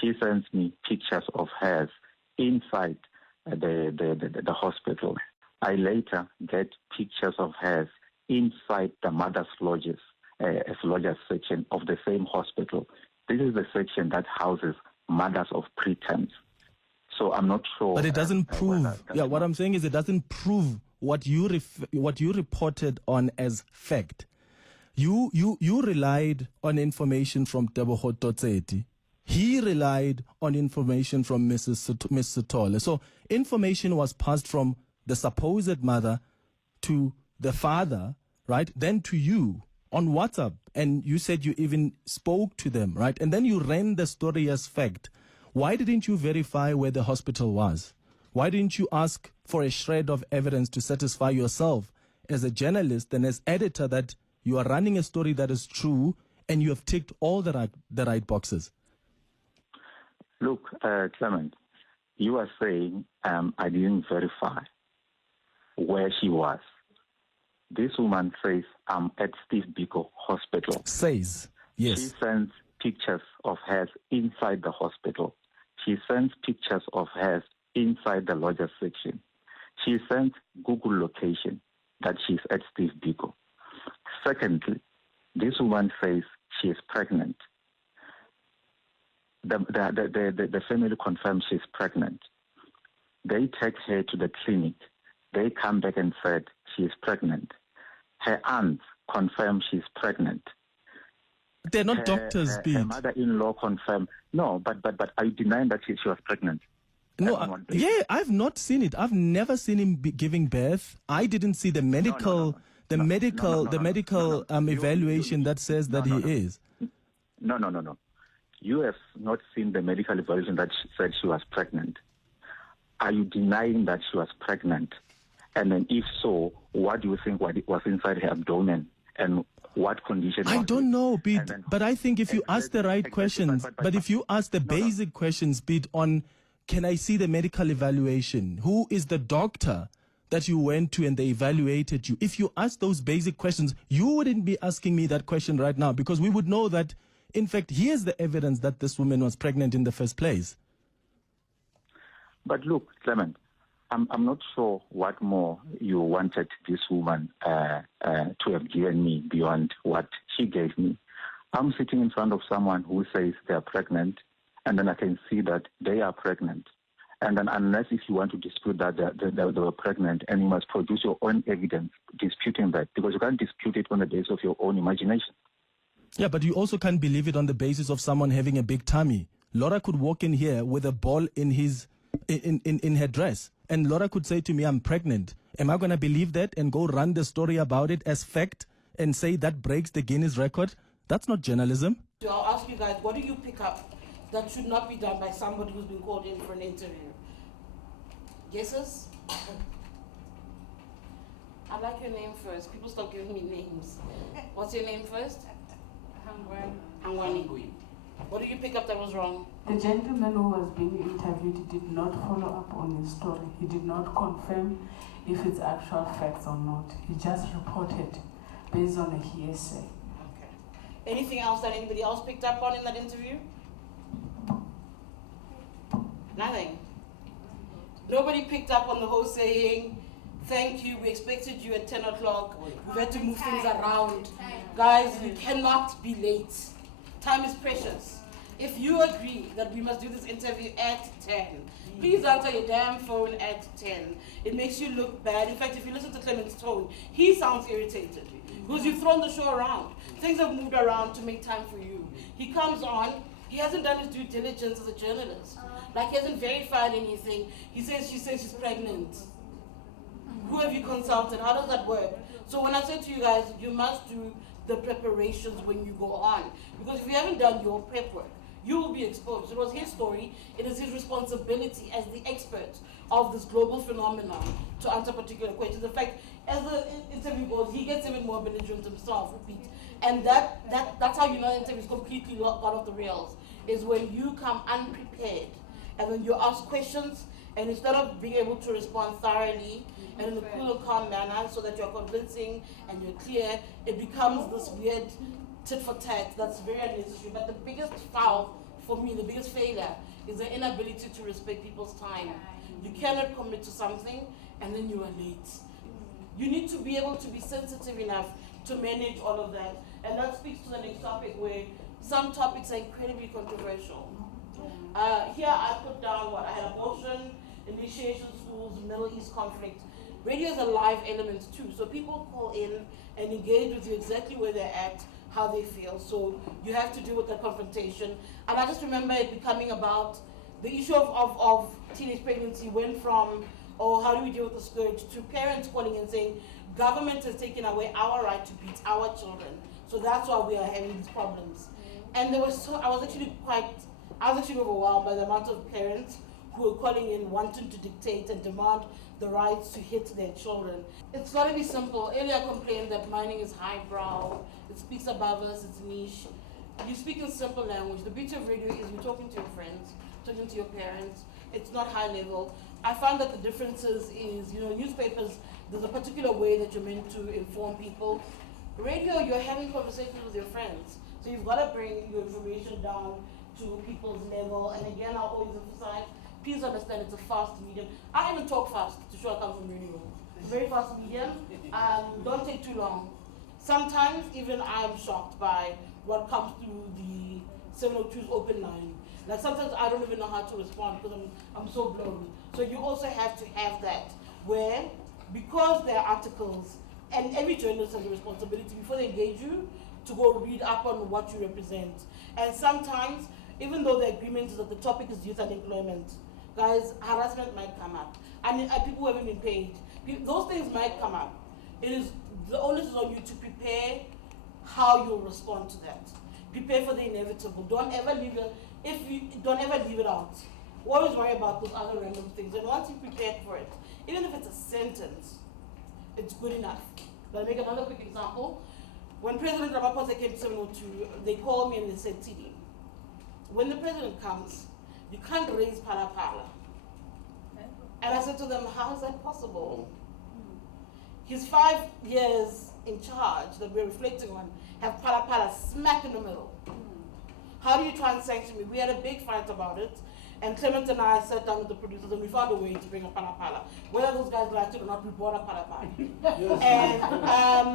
She sends me pictures of hers inside the hospital. I later get pictures of hers inside the mother's lodges section of the same hospital. This is the section that houses mothers of preterms. So I'm not sure. But it doesn't prove. What I'm saying is it doesn't prove what you reported on as fact. You relied on information from Tebogo Totseti. He relied on information from Ms. Sithole. So information was passed from the supposed mother to the father, right? Then to you on WhatsApp. And you said you even spoke to them, right? And then you ran the story as fact. Why didn't you verify where the hospital was? Why didn't you ask for a shred of evidence to satisfy yourself as a journalist and as editor that you are running a story that is true and you have ticked all the right boxes? Look, Clement, you are saying I didn't verify where she was. This woman says I'm at Steve Biko Hospital. Says, yes. She sends pictures of hers inside the hospital. She sends pictures of hers inside the lodger section. She sends Google location that she's at Steve Biko. Secondly, this woman says she is pregnant. The family confirms she's pregnant. They take her to the clinic. They come back and said she is pregnant. Her aunt confirms she's pregnant. They're not doctors, Pete. Her mother-in-law confirmed. No, but are you denying that she was pregnant? No, I've not seen it. I've never seen him giving birth. I didn't see the medical evaluation that says that he is. No. You have not seen the medical evaluation that said she was pregnant. Are you denying that she was pregnant? And then if so, what do you think was inside her abdomen and what condition? I don't know, Pete, but I think if you ask the right questions, but if you ask the basic questions, Pete, on can I see the medical evaluation? Who is the doctor that you went to and they evaluated you? If you ask those basic questions, you wouldn't be asking me that question right now because we would know that, in fact, here's the evidence that this woman was pregnant in the first place. But look, Clement, I'm not sure what more you wanted this woman to have given me beyond what she gave me. I'm sitting in front of someone who says they're pregnant, and then I can see that they are pregnant. And then unless if you want to dispute that they were pregnant, and you must produce your own evidence disputing that, because you can't dispute it on the basis of your own imagination. Yeah, but you also can't believe it on the basis of someone having a big tummy. Laura could walk in here with a ball in her dress, and Laura could say to me, I'm pregnant. Am I going to believe that and go run the story about it as fact and say that breaks the Guinness record? That's not journalism. So I'll ask you guys, what do you pick up that should not be done by somebody who's been called in for an interview? Guesses? I like your name first. People stop giving me names. What's your name first? Hangwani. What did you pick up that was wrong? The gentleman who was being interviewed did not follow up on his story. He did not confirm if it's actual facts or not. He just reported based on a hearsay. Okay. Anything else that anybody else picked up on in that interview? Nothing. Nobody picked up on the whole saying, thank you, we expected you at 10 o'clock. We've had to move things around. Guys, we cannot be late. Time is precious. If you agree that we must do this interview at 10, please answer your damn phone at 10. It makes you look bad. In fact, if you listen to Clement's tone, he sounds irritated because you've thrown the show around. Things have moved around to make time for you. He comes on, he hasn't done his due diligence as a journalist. Like he hasn't verified anything. She says she's pregnant. Who have you consulted? How does that work? So when I say to you guys, you must do the preparations when you go on. Because if you haven't done your prep work, you will be exposed. It was his story. It is his responsibility as the expert of this global phenomenon to answer particular questions. In fact, as the interview goes, he gets even more belligerent himself, repeat. And that's how you know the interview is completely gone off the rails, is when you come unprepared and then you ask questions, and instead of being able to respond thoroughly and in a cool and calm manner so that you're convincing and you're clear, it becomes this weird tit for tat that's very unnecessary. But the biggest foul for me, the biggest failure, is the inability to respect people's time. You cannot commit to something and then you are late. You need to be able to be sensitive enough to manage all of that. And that speaks to the next topic, where some topics are incredibly controversial. Here I put down what I had: abortion, initiation schools, Middle East conflict. Radio is a live element too, so people call in and engage with you exactly where they're at, how they feel. So you have to deal with that confrontation. And I just remember it becoming about the issue of teenage pregnancy went from, oh, how do we deal with the scourge, to parents calling and saying, government has taken away our right to beat our children. So that's why we are having these problems. And there was I was actually overwhelmed by the amount of parents who were calling in wanting to dictate and demand the rights to hit their children. It's got to be simple. Earlier I complained that mining is highbrow, it speaks above us, it's niche. You speak in simple language. The beauty of radio is you're talking to your friends, talking to your parents. It's not high level. I found that the differences is, newspapers, there's a particular way that you're meant to inform people. Radio, you're having conversations with your friends. So you've got to bring your information down to people's level. And again, I'll always emphasize, please understand it's a fast medium. I even talk fast to show I come from radio. It's a very fast medium. Don't take too long. Sometimes even I'm shocked by what comes through the 702's open line. Like sometimes I don't even know how to respond because I'm so blown. So you also have to have that, where, because there are articles, and every journalist has a responsibility before they engage you to go read up on what you represent. And sometimes, even though the agreement is that the topic is youth unemployment, guys, harassment might come up. And people who haven't been paid, those things might come up. The onus is on you to prepare how you'll respond to that. Prepare for the inevitable. Don't ever leave it out. Always worry about those other random things. And once you prepare for it, even if it's a sentence, it's good enough. I'll make another quick example. When President Ramaphosa came to 702, they called me and they said, Tidi, when the president comes, you can't raise pala-pala. And I said to them, how is that possible? His 5 years in charge that we're reflecting on have pala-pala smack in the middle. How do you try and sanction me? We had a big fight about it. And Clement and I sat down with the producers and we found a way to bring a pala-pala. Whether those guys liked it or not, we brought a pala-pala.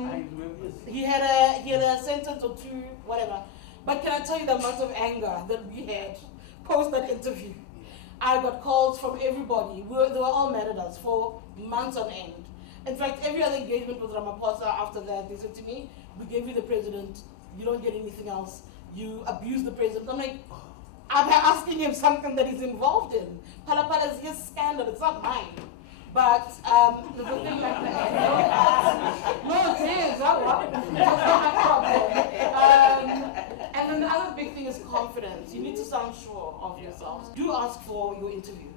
And he had a sentence or two, whatever. But can I tell you the amount of anger that we had post that interview? I got calls from everybody. They were all mad at us for months on end. In fact, every other engagement with Ramaphosa after that, they said to me, we gave you the president, you don't get anything else. You abuse the president. I'm like, I'm asking him something that he's involved in. Pala-pala is his scandal, it's not mine. But the thing like that. No, it is. That's not my problem. And then the other big thing is confidence. You need to sound sure of yourselves. Do ask for your interview.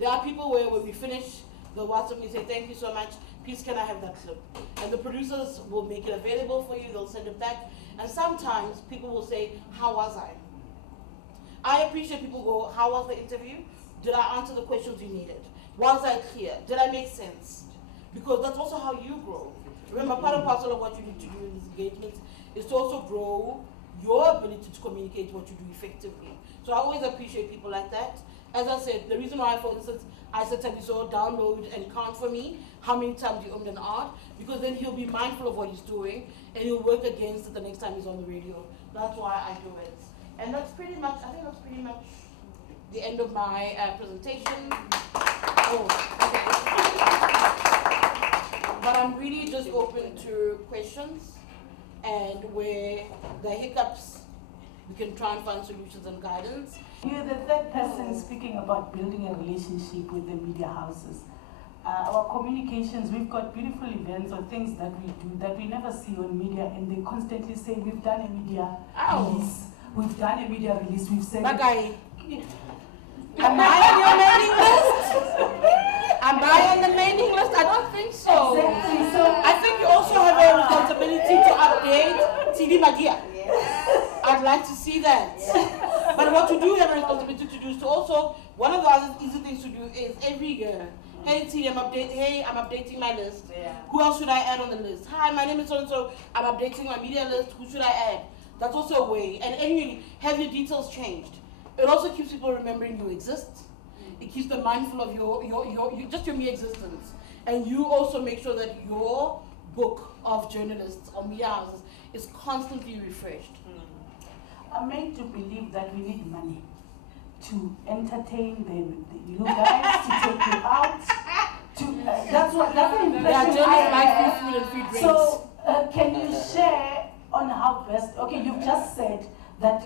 There are people where when we finish, they'll WhatsApp me and say, thank you so much. Please, can I have that clip? And the producers will make it available for you. They'll send it back. And sometimes people will say, how was I? I appreciate people go, how was the interview? Did I answer the questions you needed? Was I clear? Did I make sense? Because that's also how you grow. Remember, part and parcel of what you need to do in these engagements is to also grow your ability to communicate what you do effectively. So I always appreciate people like that. As I said, the reason why, for instance, I said to Tabiso, download and count for me how many times you owned an art, because then he'll be mindful of what he's doing and he'll work against it the next time he's on the radio. That's why I do it. And that's pretty much, I think that's pretty much the end of my presentation. But I'm really just open to questions, and where the hiccups, we can try and find solutions and guidance. You're the third person speaking about building a relationship with the media houses. Our communications, we've got beautiful events or things that we do that we never see on media, and they constantly say, we've done a media release. we've done a media release, we've said... Am I on your mailing list? Am I on the mailing list? I don't think so. Exactly. So I think you also have a responsibility to update TV Magia. I'd like to see that. But what you do have a responsibility to do is to also, one of the other easy things to do is every year, hey TV, I'm updating my list. Who else should I add on the list? Hi, my name is so-and-so, I'm updating my media list, who should I add? That's also a way. And anyway, have your details changed. It also keeps people remembering you exist. It keeps them mindful of just your mere existence. And you also make sure that your book of journalists or media houses is constantly refreshed. I'm made to believe that we need money to entertain you guys, to take you out. That's the impression I have. Food and free drinks. So can you share on how best? Okay, you've just said that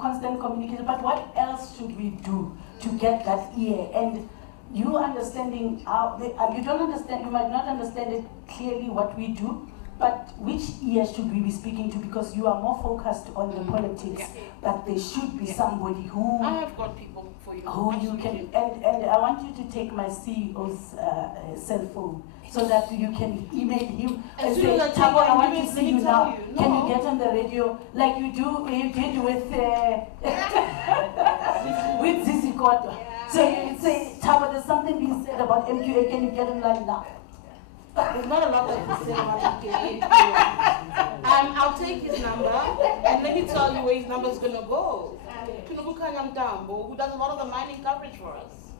constant communication, but what else should we do to get that ear? And you understanding you don't understand, you might not understand it clearly what we do, but which ear should we be speaking to? Because you are more focused on the politics, that there should be somebody who... I have got people for you. Who you can, and I want you to take my CEO's cell phone so that you can email him and say, Tabo, I want to see you now. Can you get on the radio like you did with Zizi Kodwa? So you say, Tabo, there's something being said about MQA, can you get him like now? There's not a lot that you say about MQA. I'll take his number and let me tell you where his number is going to go. Nokanya Mtambo, who does a lot of the mining coverage for us.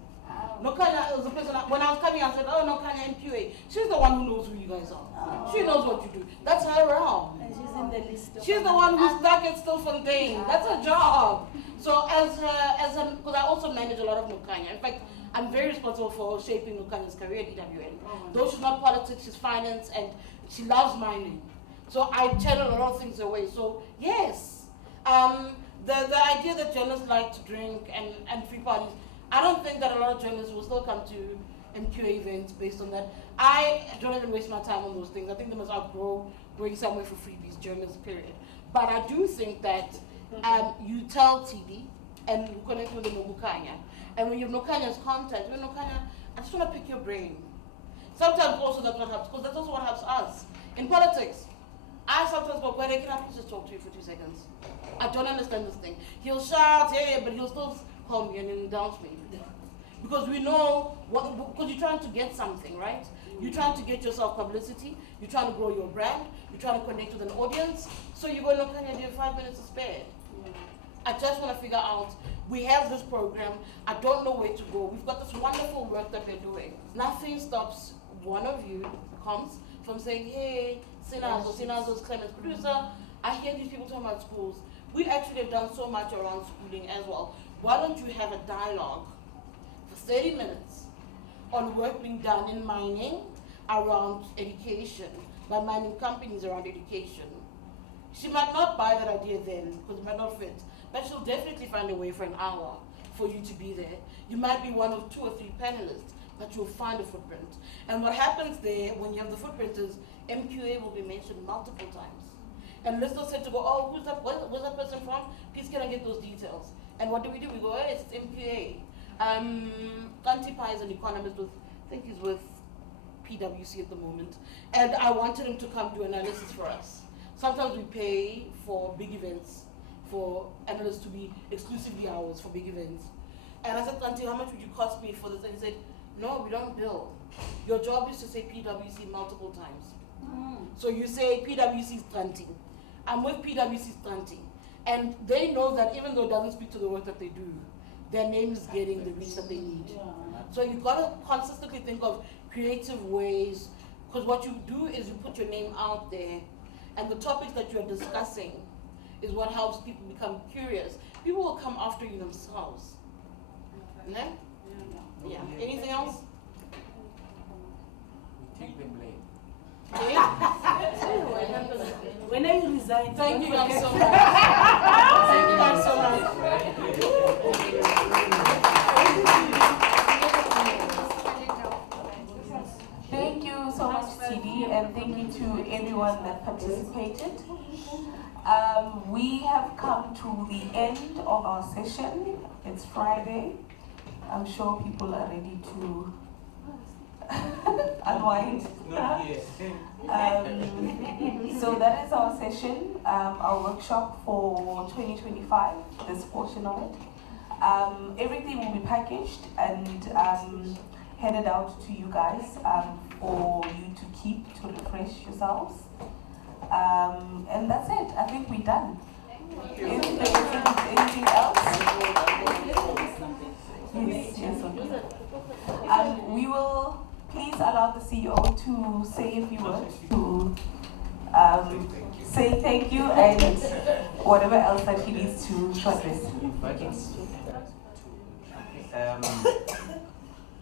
Nokanya is the person, when I was coming, I said, oh, Nokanya MQA. She's the one who knows who you guys are. She knows what you do. That's her realm. And she's in the list. She's the one who's stuck at Stilfontein. That's her job. So because I also manage a lot of Nokanya. In fact, I'm very responsible for shaping Nokanya's career at EWN. Though she's not politics, she's finance, and she loves mining. So I channel a lot of things away. So yes, the idea that journalists like to drink and free parties, I don't think that a lot of journalists will still come to MQA events based on that. I don't even waste my time on those things. I think they must outgrow going somewhere for freebies, journalists, period. But I do think that you tell TV and you connect with the Nokanya. And when you have Nokanya's contact, when Nokanya, I just want to pick your brain. Sometimes also that's what helps, because that's also what helps us. In politics, I sometimes go, can I please just talk to you for 2 seconds? I don't understand this thing. He'll shout, yeah, but he'll still call me and he'll dance me. Because we know, because you're trying to get something, right? You're trying to get yourself publicity, you're trying to grow your brand, you're trying to connect with an audience, so you go, Nokanya, do you have 5 minutes to spare? I just want to figure out, we have this program, I don't know where to go. We've got this wonderful work that we're doing. Nothing stops one of you comes from saying, hey, Sinazo's Clemens producer, I hear these people talking about schools. We actually have done so much around schooling as well. Why don't you have a dialogue for 30 minutes on work being done in mining around education, by mining companies around education? She might not buy that idea then, because it might not fit, but she'll definitely find a way for an hour for you to be there. You might be one of 2 or 3 panelists, but you'll find a footprint. And what happens there, when you have the footprint, is MQA will be mentioned multiple times. And listeners said to go, oh, where's that person from? Please can I get those details? And what do? We go, hey, it's MQA. Kanti Pai is an economist with, I think he's with PwC at the moment. And I wanted him to come do analysis for us. Sometimes we pay for big events, for analysts to be exclusively ours for big events. And I said, Kanti, how much would you cost me for this? And he said, no, we don't bill. Your job is to say PwC multiple times. So you say PwC is granting. I'm with PwC granting. And they know that even though it doesn't speak to the work that they do, their name is getting the reach that they need. So you've got to consistently think of creative ways, because what you do is you put your name out there, and the topics that you're discussing is what helps people become curious. People will come after you themselves. Okay? Yeah. Anything else? Take the blame. Okay. When are you resigning? Thank you guys so much. Thank you guys so much. Thank you so much, TD, and thank you to everyone that participated. We have come to the end of our session. It's Friday. I'm sure people are ready to unwind. So that is our session, our workshop for 2025, this portion of it. Everything will be packaged and headed out to you guys for you to keep to refresh yourselves. And that's it. I think we're done. If there isn't anything else, yes, okay. We will please allow the CEO to say a few words, to say thank you and whatever else that he needs to address.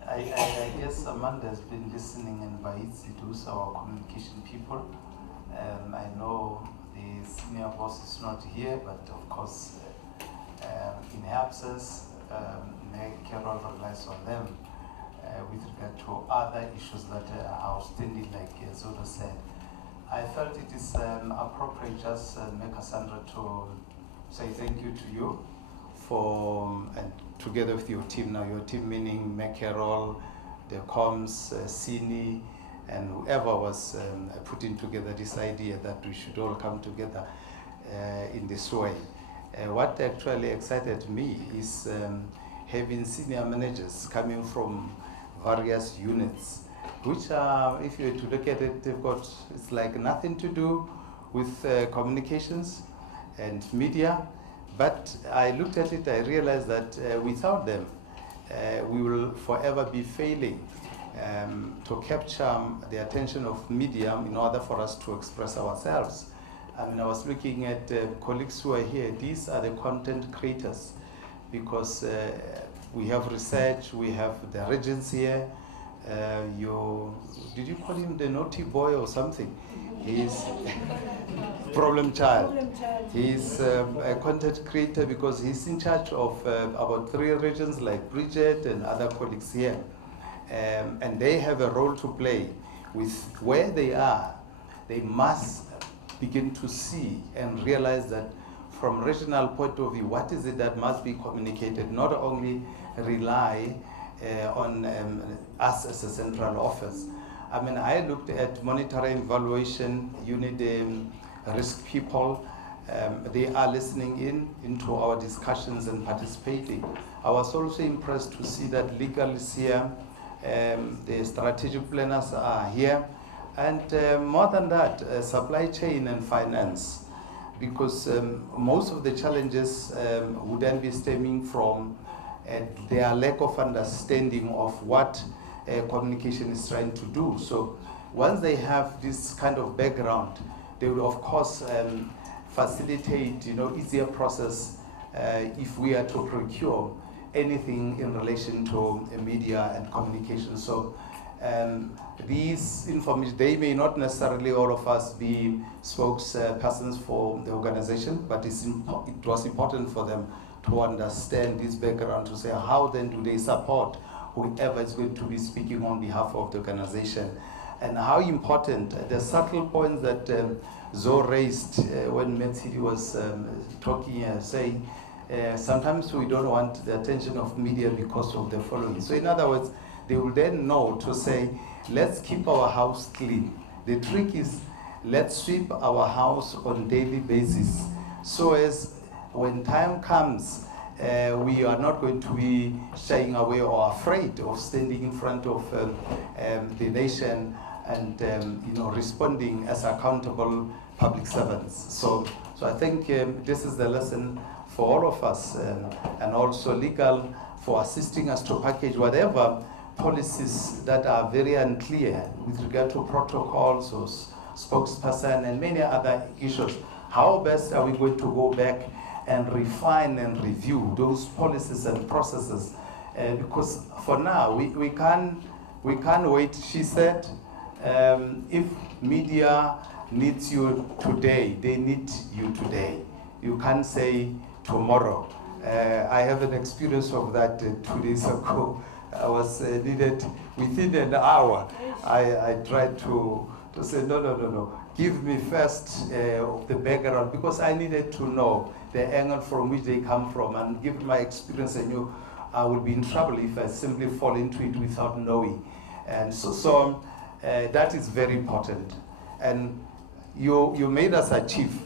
I guess Amanda has been listening and by its those our communication people. I know the senior boss is not here, but of course, in her absence, Carol relies on them with regard to other issues that are outstanding, like Zola said. I felt it is appropriate just Cassandra to say thank you to you for, and together with your team now, your team meaning Carol, the comms, Sini, and whoever was putting together this idea that we should all come together in this way. What actually excited me is having senior managers coming from various units, which are, if you were to look at it, they've got, it's like nothing to do with communications and media. But I looked at it, I realized that without them, we will forever be failing to capture the attention of media in order for us to express ourselves. I mean, I was looking at colleagues who are here. These are the content creators, because we have research, we have the regents here. Did you call him the naughty boy or something? He's problem child. He's a content creator because he's in charge of about 3 regions like Bridget and other colleagues here. And they have a role to play with where they are. They must begin to see and realize that from regional point of view, what is it that must be communicated, not only rely on us as a central office. I mean, I looked at monitoring evaluation, you need risk people. They are listening into our discussions and participating. I was also impressed to see that legal is here, the strategic planners are here, and more than that, supply chain and finance, because most of the challenges would then be stemming from their lack of understanding of what communication is trying to do. So once they have this kind of background, they will of course facilitate, easier process if we are to procure anything in relation to media and communication. So these information, they may not necessarily all of us be spokespersons for the organization, but it was important for them to understand this background, to say how then do they support whoever is going to be speaking on behalf of the organization, and how important the subtle points that Zoe raised when Metsidi was talking, saying sometimes we don't want the attention of media because of the following. So in other words, they will then know to say, let's keep our house clean. The trick is, let's sweep our house on a daily basis, so as when time comes, we are not going to be shying away or afraid of standing in front of the nation and responding as accountable public servants. So I think this is the lesson for all of us, and also legal for assisting us to package whatever policies that are very unclear with regard to protocols or spokesperson and many other issues. How best are we going to go back and refine and review those policies and processes? Because for now, we can't wait. She said, if media needs you today, they need you today. You can't say tomorrow. I have an experience of that 2 days ago. I was needed within an hour. I tried to say, no. give me first the background, because I needed to know the angle from which they come from, and given my experience, I knew I would be in trouble if I simply fall into it without knowing. And so that is very important. And you made us achieve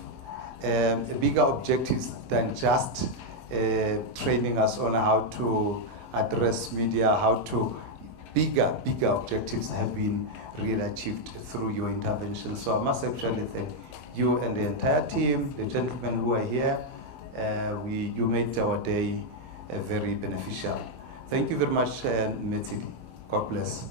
bigger objectives than just training us on how to address media, how to bigger objectives have been really achieved through your intervention. So I must actually thank you and the entire team, the gentlemen who are here. You made our day very beneficial. Thank you very much, Metsidi. God bless.